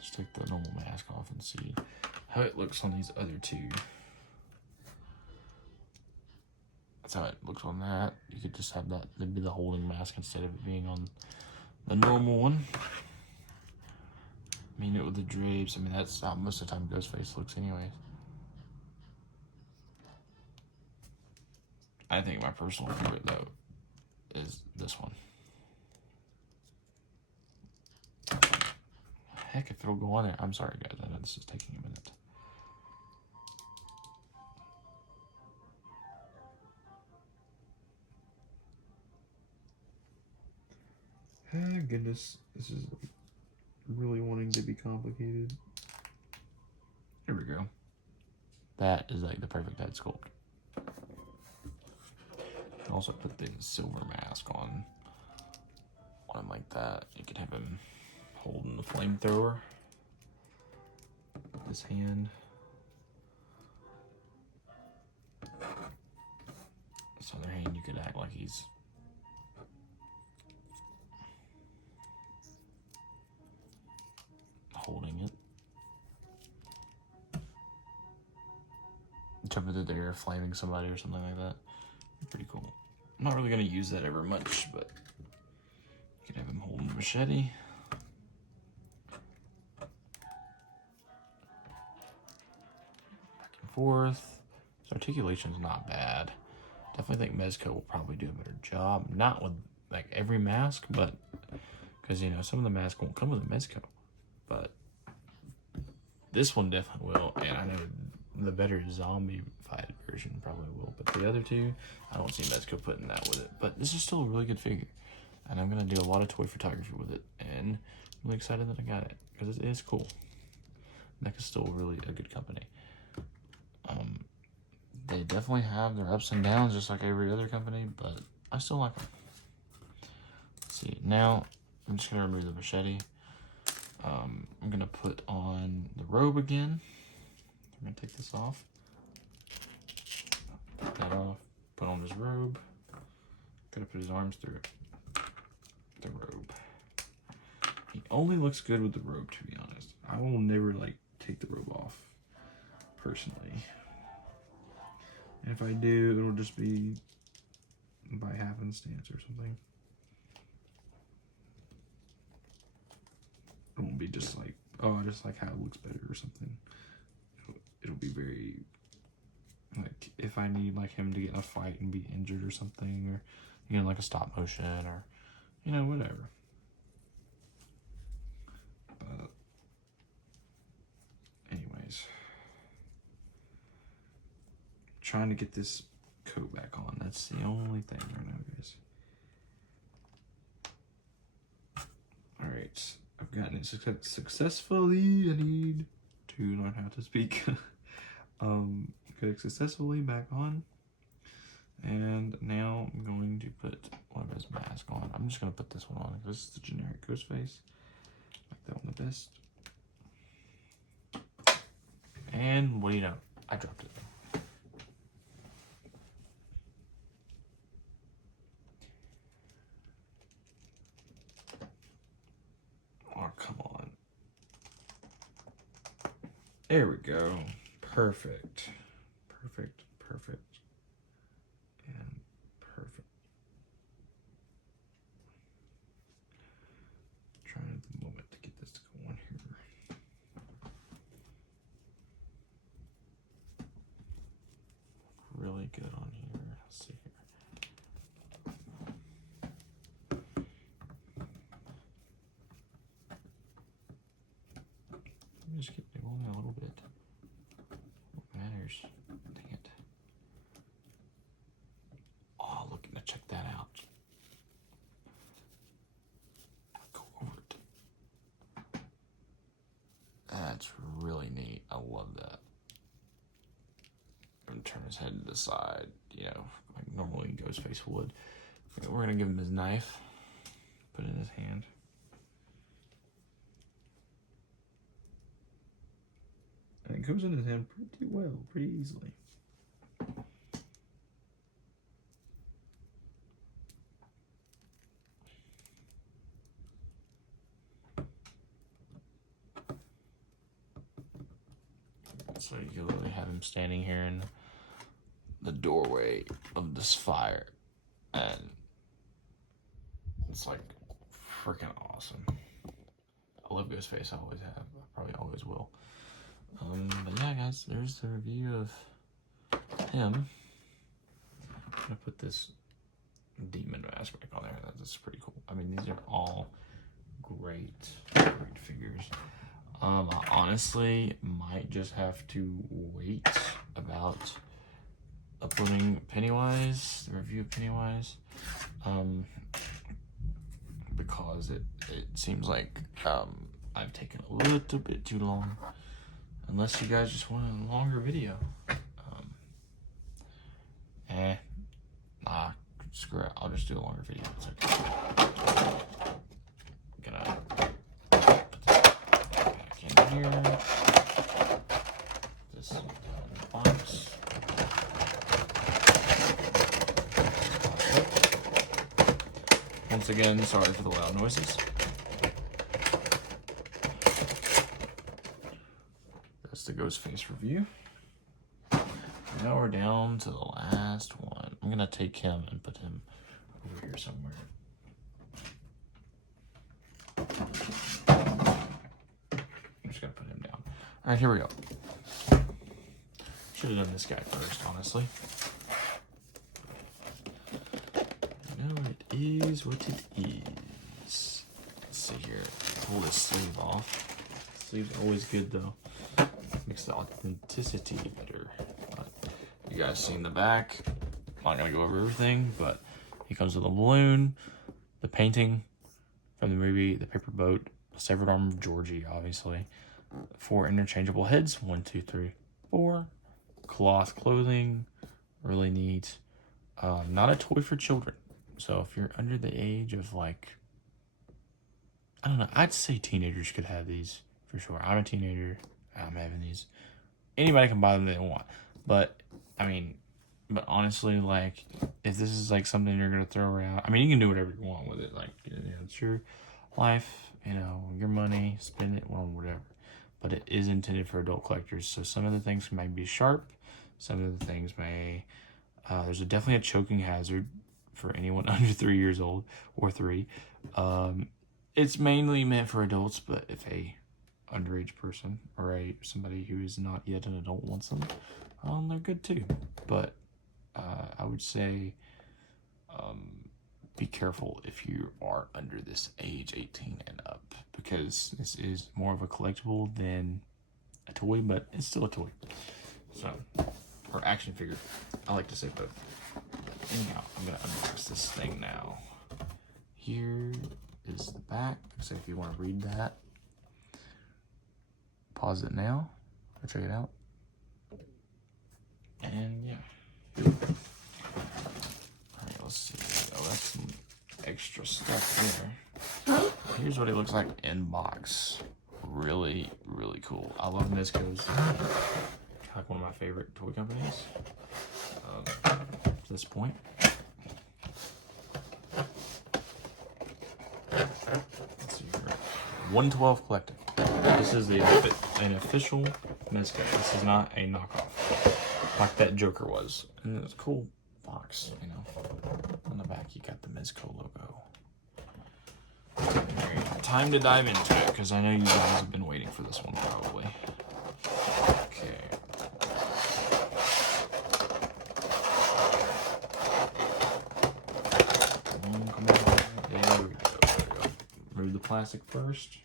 Just take the normal mask off and see how it looks on these other two. That's how it looks on that. You could just have that, that'd be the holding mask instead of it being on the normal one. I mean, it with the drapes, I mean, that's how most of the time Ghostface looks anyways. I think my personal favorite, though, is this one. Heck, if it'll go on there. I'm sorry, guys. I know this is taking a minute. Oh, goodness. This is really wanting to be complicated. Here we go. That is like the perfect head sculpt. You can also put the silver mask on him like that. You could have him holding the flamethrower with his hand. This other hand, you could act like he's holding it. Jumping through the air, flaming somebody or something like that. Pretty cool. I'm not really going to use that ever much, but you could have him holding a machete. Back and forth. His articulation's not bad. Definitely think Mezco will probably do a better job. Not with like every mask, but because, you know, some of the masks won't come with a Mezco. But this one definitely will, and I know the better zombie fight version version probably will, but the other two, I don't see Mezco putting that with it. But this is still a really good figure, and I'm gonna do a lot of toy photography with it, and I'm really excited that I got it because it is cool. NECA's still really a good company. They definitely have their ups and downs, just like every other company, but I still like them. Let's see, now I'm just gonna remove the machete. I'm gonna put on the robe again. I'm gonna take this off. Take that off. Put on his robe. Gonna put his arms through the robe. He only looks good with the robe, to be honest. I will never like take the robe off personally. And if I do, it'll just be by happenstance or something. It won't be just like, oh, I just like how it looks better or something. It'll be very, like, if I need like him to get in a fight and be injured or something, or, you know, like a stop motion or, you know, whatever. But anyways, trying to get this coat back on. That's the only thing right now, guys. All right, I've gotten it successfully. I need to learn how to speak. Got it successfully back on, and now I'm going to put one of his masks on. I'm just gonna put this one on because this is the generic ghost face. Like that one the best. And what do you know? I dropped it. Oh, come on. There we go. Perfect. Perfect. Perfect. And perfect. Trying at the moment to get this to go on here. Really good on here. Let's see here. Let me just get it only a little bit. What matters? Dang it. Oh, looking to check that out. Go over it. That's really neat. I love that. I'm gonna turn his head to the side, you know, like normally Ghostface would. We're gonna give him his knife. Put it in his hand. And it comes in his hand pretty well, pretty easily. So you can literally have him standing here in the doorway of this fire, and it's like freaking awesome. I love Ghostface, I always have, I probably always will. But yeah, guys, there's the review of him. I'm gonna put this demon mask back on there. That's pretty cool. I mean, these are all great figures. I honestly might just have to wait about uploading Pennywise, the review of Pennywise, because it seems like I've taken a little bit too long. Unless you guys just want a longer video. Nah, screw it. I'll just do a longer video. It's okay. I'm gonna put this back in here. This down in the box. Once again, sorry for the loud noises. That's the Ghostface review. Now we're down to the last one. I'm gonna take him and put him over here somewhere. I'm just gonna put him down. All right, here we go. Should have done this guy first, honestly. No, it is what it is. Let's see here. Pull this sleeve off. Sleeve's always good though. Makes the authenticity better. But you you guys seen the back. I'm not gonna go over everything, but he comes with a balloon, the painting from the movie The Paper Boat, Severed Arm of Georgie, obviously. 4 interchangeable heads, 1, 2, 3, 4. Cloth clothing, really neat. Not a toy for children. So if you're under the age of like, I don't know, I'd say teenagers could have these for sure. I'm a teenager, I'm having these. Anybody can buy them if they want. But, I mean, but honestly, like, if this is like something you're going to throw around, I mean, you can do whatever you want with it. Like, you know, it's your life, you know, your money, spend it on whatever. But it is intended for adult collectors. So some of the things may be sharp. Some of the things may, there's definitely a choking hazard for anyone under 3 years old or 3. It's mainly meant for adults, but if a underage person or somebody who is not yet an adult wants them, they're good too. But I would say be careful if you are under this age 18 and up, because this is more of a collectible than a toy, but it's still a toy. So, or action figure. I like to say both. But anyhow, I'm gonna unbox this thing now. Here is the back. So if you want to read that, pause it now or check it out. And yeah. Alright, let's see. Oh, that's some extra stuff there. Here's what it looks like in box. Really, really cool. I love Mezco's. Like one of my favorite toy companies to this point. Let's see here. 112 Collective. This is an official Mezco. This is not a knockoff like that Joker was. And it's a cool box, you know. On the back, you got the Mezco logo. Right, time to dive into it, because I know you guys have been waiting for this one probably. Okay. There we go. Remove the plastic first.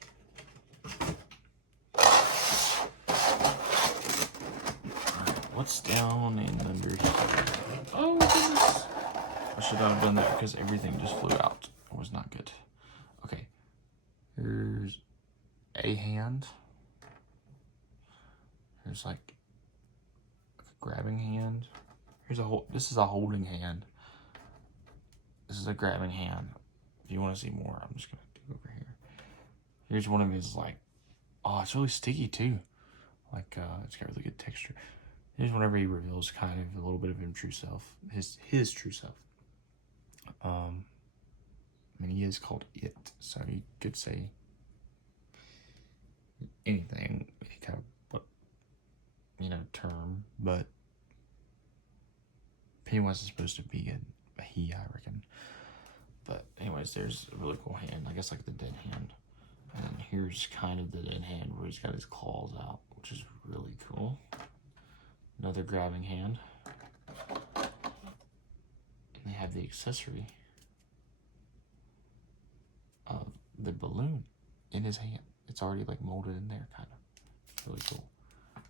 What's down and under here? Oh goodness! I should not have done that because everything just flew out. It was not good. Okay. Here's a hand. Here's like a grabbing hand. Here's a this is a holding hand. This is a grabbing hand. If you want to see more, I'm just gonna do over here. Here's one of his like, oh, it's really sticky too. Like it's got really good texture. Here's whenever he reveals kind of a little bit of his true self, his true self. I mean, he is called It, so you could say anything, kind of what, you know, term, but Pennywise is supposed to be a he, I reckon. But anyways, there's a really cool hand, I guess like the dead hand. And then here's kind of the dead hand where he's got his claws out, which is really cool. Another grabbing hand. And they have the accessory of the balloon in his hand. It's already like molded in there, kind of. Really cool.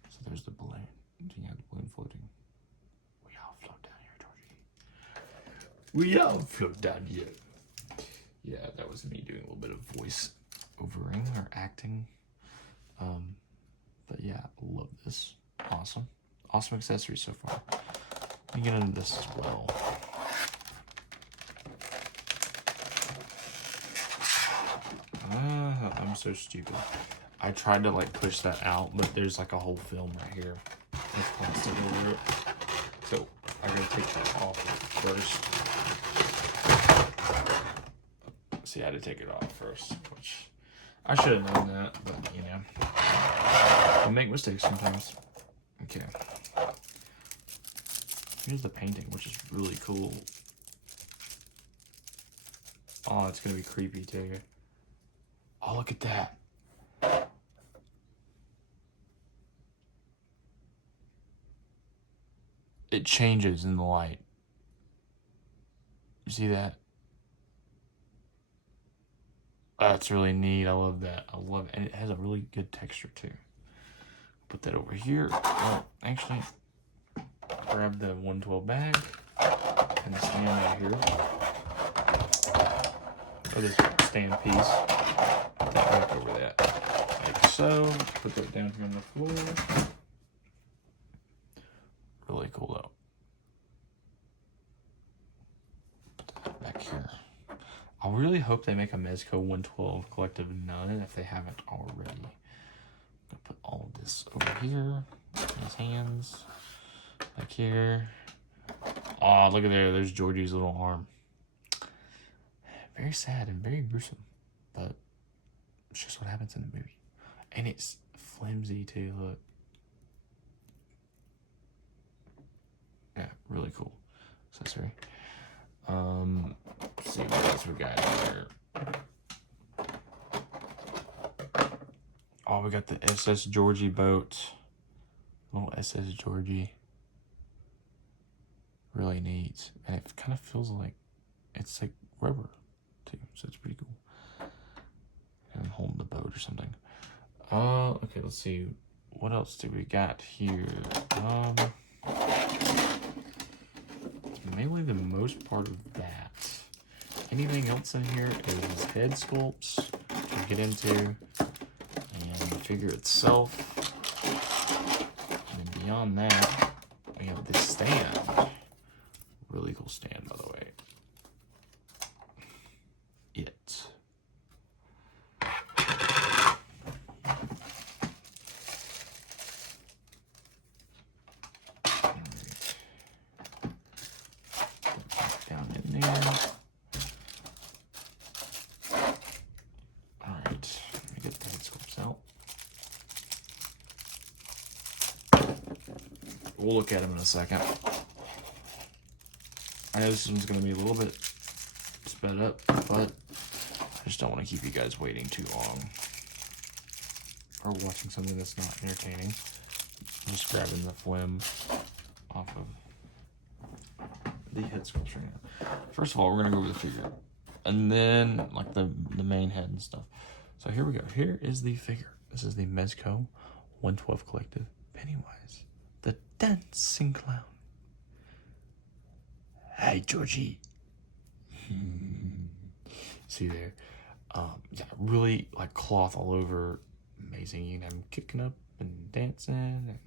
So there's the balloon. You have the balloon floating. We all float down here, Georgie. We all float down here. Yeah, that was me doing a little bit of voice overing or acting. But yeah, love this. Awesome. Awesome accessories so far. Let me get into this as well. I'm so stupid. I tried to like push that out, but there's like a whole film right here with plastic over it. So I gotta take that off first. See, I had to take it off first, which I should have known that, but you know, I make mistakes sometimes. Okay. Here's the painting, which is really cool. Oh, it's gonna be creepy too. Oh, look at that. It changes in the light. You see that? That's really neat. I love that. I love it. And it has a really good texture too. Put that over here. Well, actually, grab the 112 bag and stand out here. Or this stand piece. Put that back over that. Like so. Put that down here on the floor. Really cool though. Put that back here. I really hope they make a Mezco 112 Collective None if they haven't already. I'm gonna put all of this over here. His hands. Back here. Oh, look at there. There's Georgie's little arm. Very sad and very gruesome. But it's just what happens in the movie. And it's flimsy too, look. Yeah, really cool accessory. Let's see what else we got here. Oh, we got the SS Georgie boat. Little SS Georgie. Really neat. And it kind of feels like it's like rubber too. So it's pretty cool. And I'm holding the boat or something. Okay, let's see. What else do we got here? Mainly the most part of that. Anything else in here is head sculpts to get into, and the figure itself. And then beyond that, we have this stand. Really cool stand, by the way. It. Down in there. Alright, let me get the head sculpts out. We'll look at them in a second. I know this one's going to be a little bit sped up, but I just don't want to keep you guys waiting too long. Or watching something that's not entertaining. I'm just grabbing the phlegm off of the head sculpture now. First of all, we're going to go over the figure. And then, like, the main head and stuff. So here we go. Here is the figure. This is the Mezco 112 Collective Pennywise. The dancing clown. Hey, Georgie. See there? Yeah, really, like, cloth all over. Amazing. You can have him kicking up and dancing and,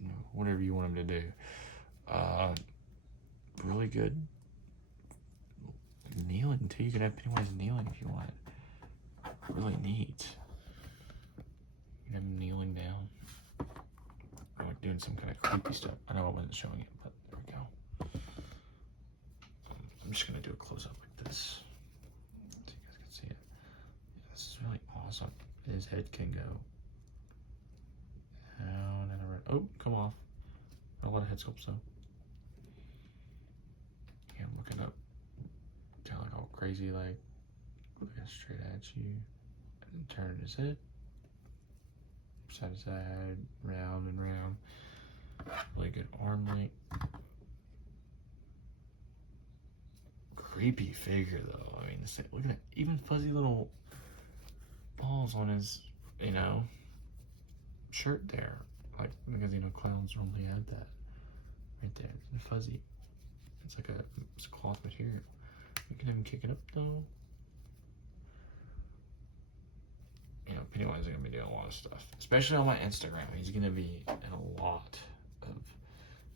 you know, whatever you want him to do. Really good. Kneeling, too. You can have Pennywise kneeling if you want. Really neat. You can have him kneeling down. I'm like doing some kind of creepy stuff. I know I wasn't showing it, but there we go. I'm just going to do a close-up like this. So you guys can see it. Yeah, this is really awesome. His head can go down and around. Oh, come off. Not a lot of head sculpts, though. Yeah, I'm looking up. Kind of like all crazy, like, looking straight at you. And turn his head. Side to side, round and round. Really good arm length. Creepy figure though. I mean, look at that. Even fuzzy little balls on his, you know, shirt there. Like, because, you know, clowns normally have that right there. And fuzzy. It's like it's cloth material. You can have him kick it up though. You know, Pennywise is going to be doing a lot of stuff. Especially on my Instagram. He's going to be in a lot of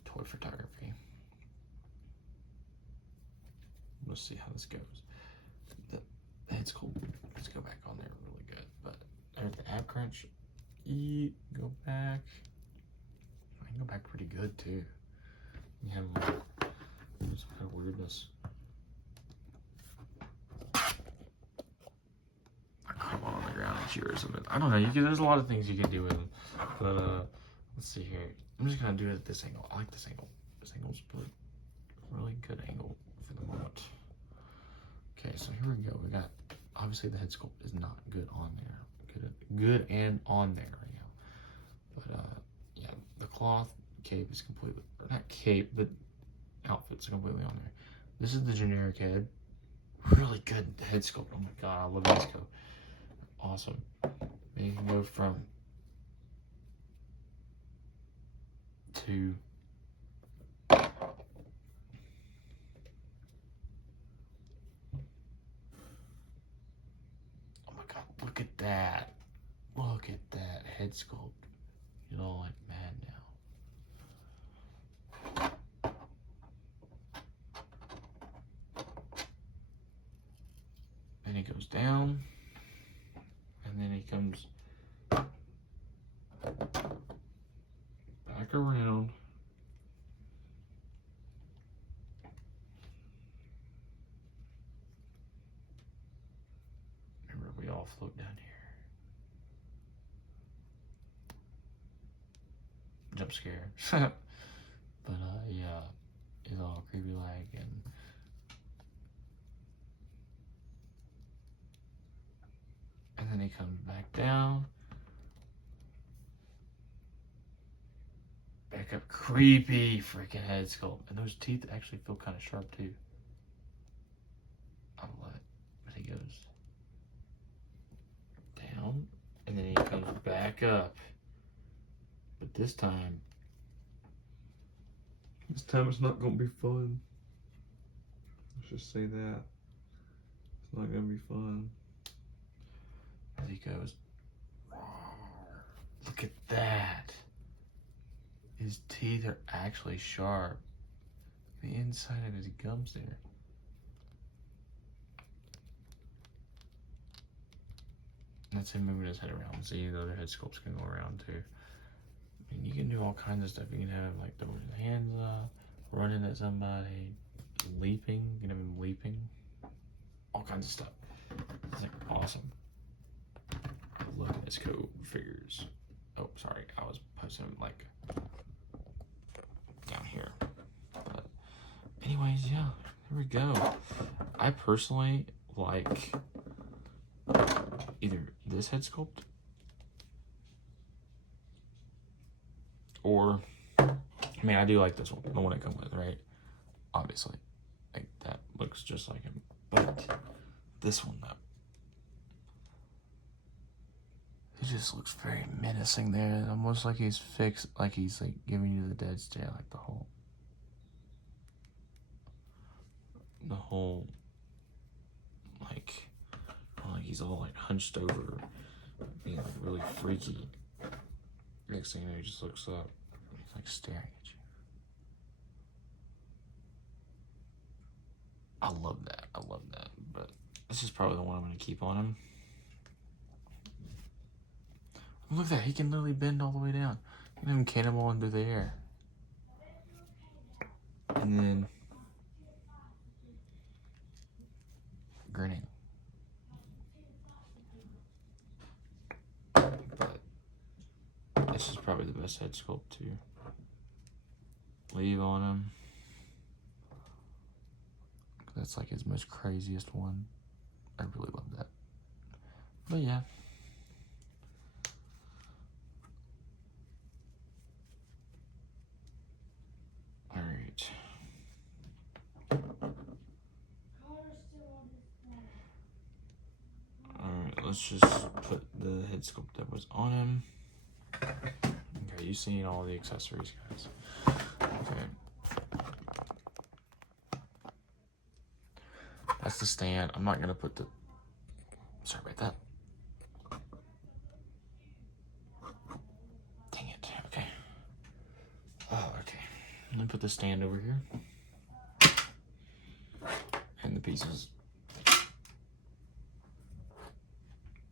toy photography. We'll see how this goes. The head sculpt, let's go back on there really good. But there's the ab crunch. Go back. I can go back pretty good too. You have some kind of weirdness. On the ground and cheer or something. I don't know. There's a lot of things you can do with them. But let's see here. I'm just gonna do it at this angle. I like this angle. This angle's really good angle for the moment. Okay, so here we go. We got, obviously the head sculpt is not good on there. Good and on there right now. But yeah, the cloth cape is completely, or not cape, but outfits are completely on there. This is the generic head. Really good head sculpt. Oh my god, I love head sculpt. Awesome. And you can go from to. Oh my god, look at that. Look at that head sculpt. You're all like mad now. Then he goes down, and then he comes back around. Remember, we all float down here. Jump scare. But yeah, it's all creepy like, and then he comes back down. Back up, creepy freaking head sculpt. And those teeth actually feel kind of sharp too. I love it. But he goes down, and then he comes back up. But this time it's not gonna be fun. Let's just say that. It's not gonna be fun. As he goes, look at that. His teeth are actually sharp. The inside of his gums there. That's him moving his head around. See, the other head sculpts can go around too. And you can do all kinds of stuff. You can have him like throwing his hands up, running at somebody, leaping. You can have him leaping. All kinds of stuff. It's like awesome. Look at his co-figures. Oh, sorry. I was posting them like down here. But anyways, yeah, here we go. I personally like either this head sculpt or, I mean, I do like this one, the one I come with, right? Obviously, like that looks just like him, but this one though, he just looks very menacing there, almost like he's fixed, like he's like giving you the dead stare, like the whole like he's all like hunched over, being like really freaky. Next thing you know, he just looks up, he's like staring at you. I love that, but this is probably the one I'm gonna keep on him. Look at that, he can literally bend all the way down. You can even cannonball into the air. And then grinning. But this is probably the best head sculpt to leave on him. That's like his most craziest one. I really love that. But yeah. Alright. Alright, let's just put the head sculpt that was on him. Okay, you've seen all the accessories, guys. Okay. That's the stand. I'm not gonna put the, sorry about that. Dang it, okay. Oh, okay. Let me put the stand over here. And the pieces.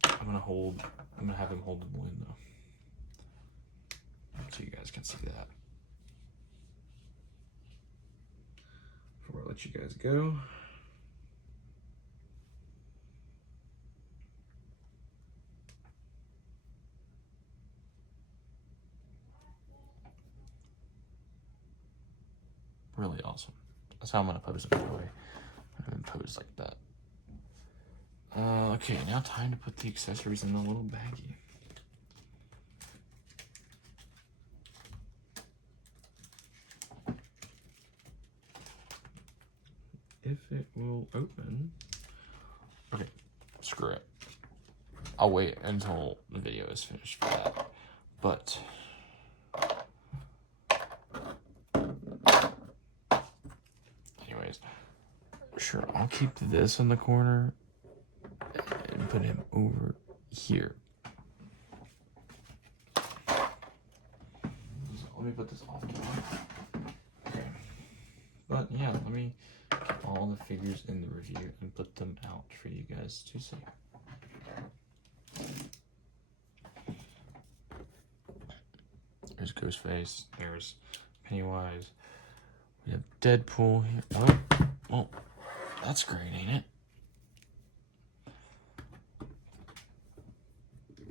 I'm gonna have him hold the balloon though. So you guys can see that. Before I let you guys go. Really awesome. That's how I'm gonna pose it anyway. I'm gonna pose like that. Okay, now time to put the accessories in the little baggie. If it will open. Okay, screw it. I'll wait until the video is finished for that. But I'll keep this in the corner and put him over here. So let me put this off camera. Okay. But yeah, let me get all the figures in the review and put them out for you guys to see. There's Ghostface. There's Pennywise. We have Deadpool here. Oh, well, that's great, ain't it?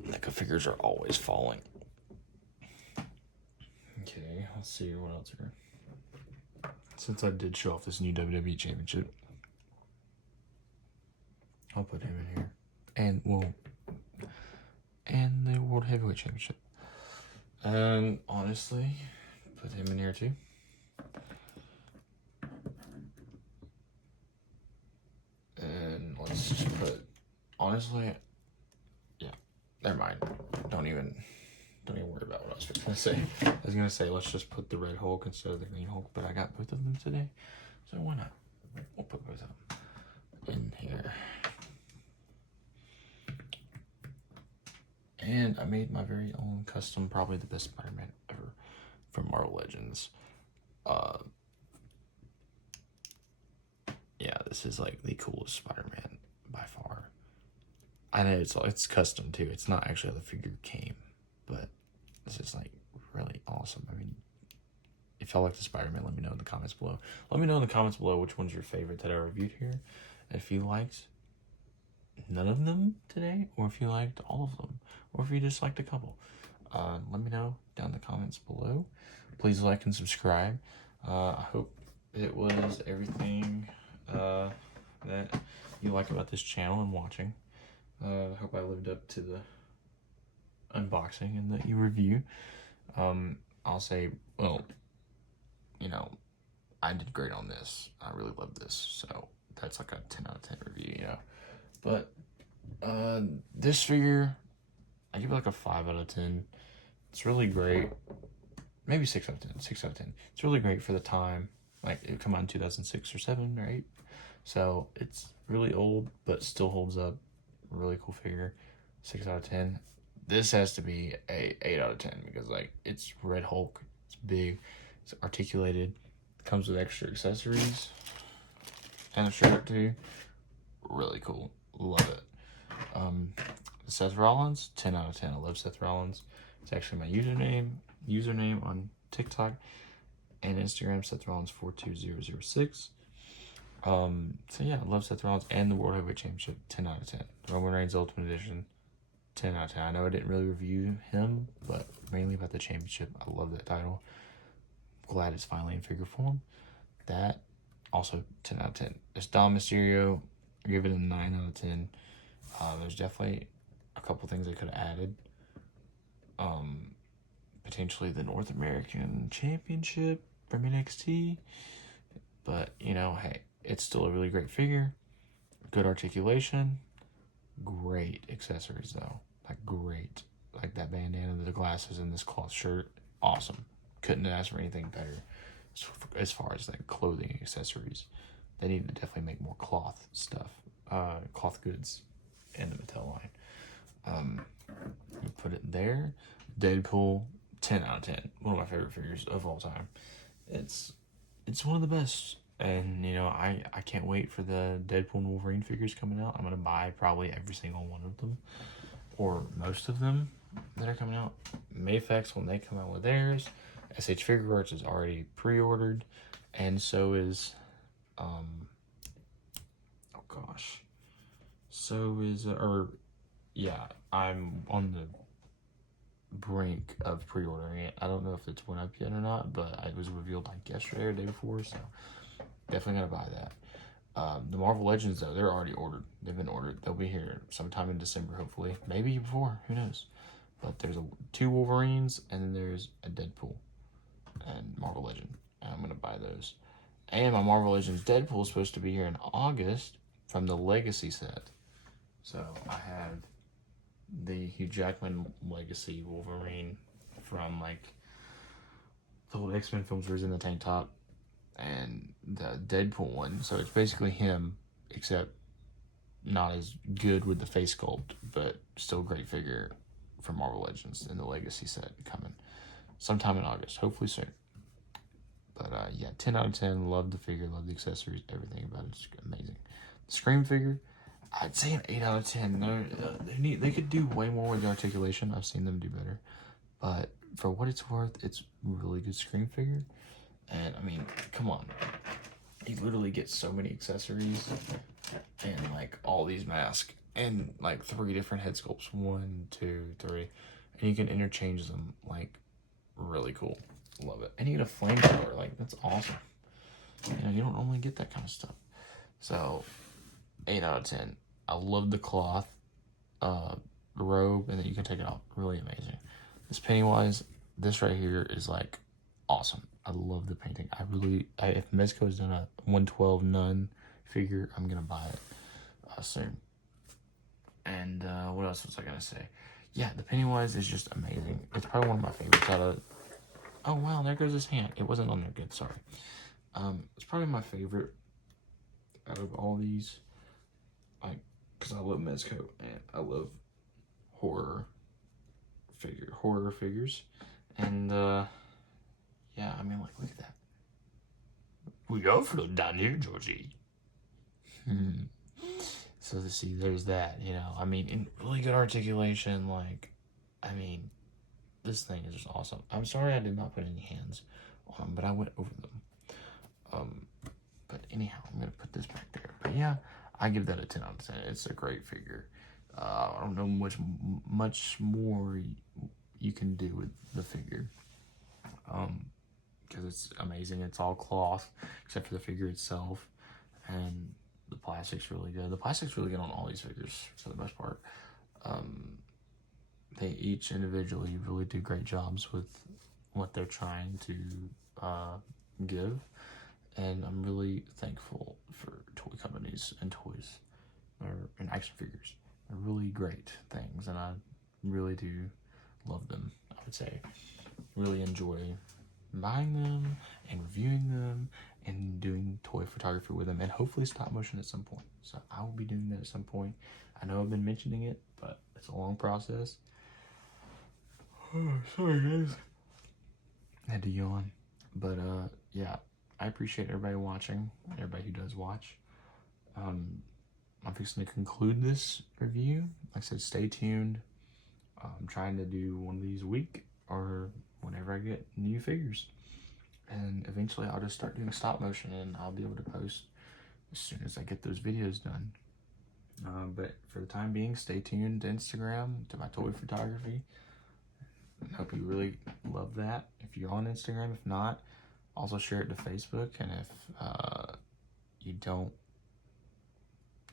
NECA figures are always falling. Okay, let's see what else here. Since I did show off this new WWE Championship, I'll put him in here. And, well, and the World Heavyweight Championship. And honestly, put him in here too. And let's just put, honestly, yeah, never mind. Don't even worry about what I was gonna say. I was gonna say let's just put the Red Hulk instead of the Green Hulk, but I got both of them today, so why not? We'll put both of them in here. And I made my very own custom, probably the best Spider-Man ever from Marvel Legends. Yeah, this is like the coolest Spider-Man by far. I know it's custom too. It's not actually how the figure came, but this is like really awesome. I mean, if y'all like the Spider-Man, let me know in the comments below. Let me know in the comments below which one's your favorite that I reviewed here. If you liked none of them today, or if you liked all of them, or if you just liked a couple. Let me know down in the comments below. Please like and subscribe. I hope it was everything that you like about this channel and watching. I hope I lived up to the unboxing and the review. I'll say, well, you know, I did great on this. I really love this, so that's like a 10 out of 10 review, you know. But this figure, I give it like a 5 out of 10. It's really great. Maybe 6 out of 10. 6 out of 10. It's really great for the time. Like, it came out in 2006 or 7 or 8. So it's really old, but still holds up. Really cool figure. 6 out of 10. This has to be a 8 out of 10 because, like, it's Red Hulk. It's big. It's articulated. It comes with extra accessories and a shirt too. Really cool. Love it. Seth Rollins, 10 out of 10. I love Seth Rollins. It's actually my username on TikTok and Instagram, Seth Rollins 42006. So yeah, I love Seth Rollins and the World Heavyweight Championship, 10 out of 10. Roman Reigns Ultimate Edition, 10 out of 10. I know I didn't really review him, but mainly about the championship. I love that title. Glad it's finally in figure form. That also 10 out of 10. It's Dom Mysterio. I give it a 9 out of 10. There's definitely a couple things I could have added. Potentially the North American Championship from NXT. But, you know, hey, it's still a really great figure. Good articulation. Great accessories, though. Like, great. Like that bandana, the glasses, and this cloth shirt. Awesome. Couldn't ask for anything better as far as, like, clothing accessories. They need to definitely make more cloth stuff. Cloth goods in the Mattel line. Put it there. Deadpool, 10 out of 10. One of my favorite figures of all time. It's one of the best. And, you know, I can't wait for the Deadpool and Wolverine figures coming out. I'm going to buy probably every single one of them. Or most of them that are coming out. Mafex, when they come out with theirs. SH Figure Arts is already pre-ordered. And so is... oh, gosh. So is... yeah, I'm on the brink of pre-ordering it. I don't know if it's went up yet or not, but it was revealed like yesterday or the day before, so definitely gotta buy that. The Marvel Legends, though, they're already ordered. They've been ordered. They'll be here sometime in December, hopefully. Maybe before, who knows. But there's 2 Wolverines, and then there's a Deadpool and Marvel Legend. And I'm gonna buy those. And my Marvel Legends Deadpool is supposed to be here in August from the Legacy set. So I have the Hugh Jackman Legacy Wolverine from, like, the old X-Men films where he's in the tank top, and the Deadpool one. So it's basically him except not as good with the face sculpt, but still great figure from Marvel Legends in the Legacy set coming sometime in August, hopefully soon. But yeah, 10 out of 10. Love the figure, love the accessories, everything about it's amazing. The Scream figure, I'd say an 8 out of 10. They could do way more with the articulation. I've seen them do better, but for what it's worth, it's a really good Scream figure. And I mean, come on, you literally get so many accessories and like all these masks and like 3 different head sculpts, 1, 2, 3, and you can interchange them. Like, really cool. Love it. And you get a flamethrower. Like, that's awesome. You know, you don't normally get that kind of stuff. So 8 out of 10. I love the cloth robe, and then you can take it off. Really amazing. This Pennywise, this right here is like awesome. I love the painting. If Mezco has done a 112 Nun figure, I'm gonna buy it soon. And what else was I gonna say? Yeah, the Pennywise is just amazing. It's probably one of my favorites out of. Oh wow, there goes his hand. It wasn't on there good. Sorry. It's probably my favorite out of all these. Like, because I love Mezco and I love horror figures, and yeah, I mean, like, look at that. We go for down here, Georgie. So to see, there's that, you know. I mean, in really good articulation. Like, I mean, this thing is just awesome. I'm sorry I did not put any hands on them, but I went over them. But anyhow, I'm gonna put this back there. But yeah, I give that a 10 out of 10. It's a great figure. I don't know much more you can do with the figure. Because it's amazing. It's all cloth except for the figure itself, and the plastic's really good. The plastic's really good on all these figures for the most part. They each individually really do great jobs with what they're trying to give, and I'm really thankful for toy companies and toys and action figures. They're really great things, and I really do love them. I would say really enjoy buying them and reviewing them and doing toy photography with them, and hopefully stop motion at some point. So I will be doing that at some point. I know I've been mentioning it, but it's a long process. Oh, sorry guys, I had to yawn. But yeah, I appreciate everybody watching, everybody who does watch. I'm fixing to conclude this review. Like I said, stay tuned. I'm trying to do one of these a week, or whenever I get new figures, and eventually I'll just start doing stop motion, and I'll be able to post as soon as I get those videos done. But for the time being, stay tuned to Instagram, to my toy photography. I hope you really love that if you're on Instagram. If not, also share it to Facebook. And if you don't,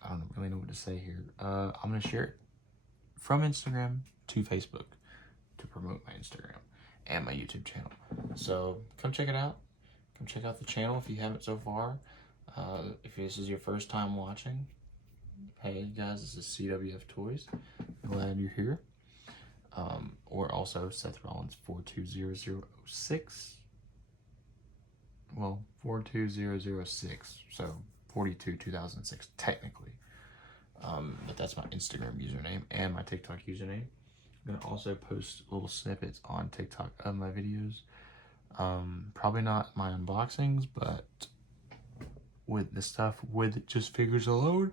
I don't really know what to say here. I'm going to share it from Instagram to Facebook to promote my Instagram and my YouTube channel. So come check it out. Come check out the channel if you haven't so far. If this is your first time watching, hey guys, this is CWF Toys. Glad you're here. Or also Seth Rollins 420006. Well, 42006. So 42 2006 technically. But that's my Instagram username and my TikTok username. I'm gonna also post little snippets on TikTok of my videos. Probably not my unboxings, but with the stuff with just figures alone,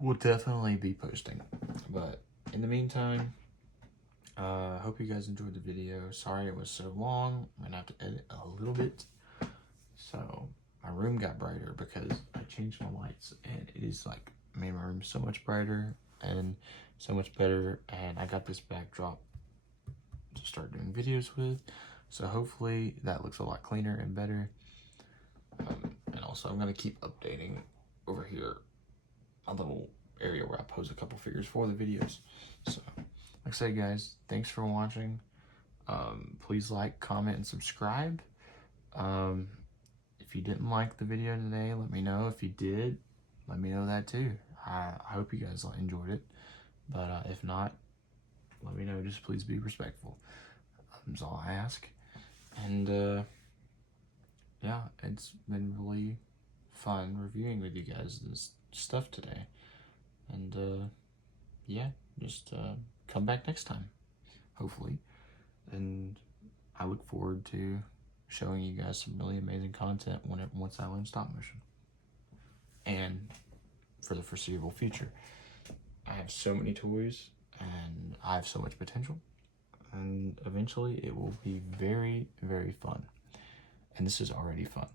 we'll definitely be posting. But in the meantime, I hope you guys enjoyed the video. Sorry it was so long. I'm gonna have to edit a little bit. So my room got brighter because I changed my lights, and it is like made my room so much brighter and so much better. And I got this backdrop to start doing videos with, so hopefully that looks a lot cleaner and better. And also I'm gonna keep updating over here a little area where I pose a couple figures for the videos. So like I said, guys, thanks for watching. Please like, comment, and subscribe. If you didn't like the video today, let me know. If you did, let me know that too. I hope you guys enjoyed it, but if not, let me know. Just please be respectful. That's all I ask. And yeah, it's been really fun reviewing with you guys this stuff today. And yeah, just come back next time, hopefully. And I look forward to showing you guys some really amazing content once I learn stop motion. And for the foreseeable future. I have so many toys and I have so much potential, and eventually it will be very, very fun. And this is already fun,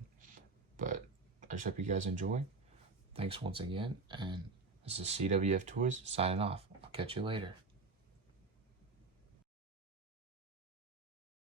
but I just hope you guys enjoy. Thanks once again, and this is CWF Toys signing off. I'll catch you later.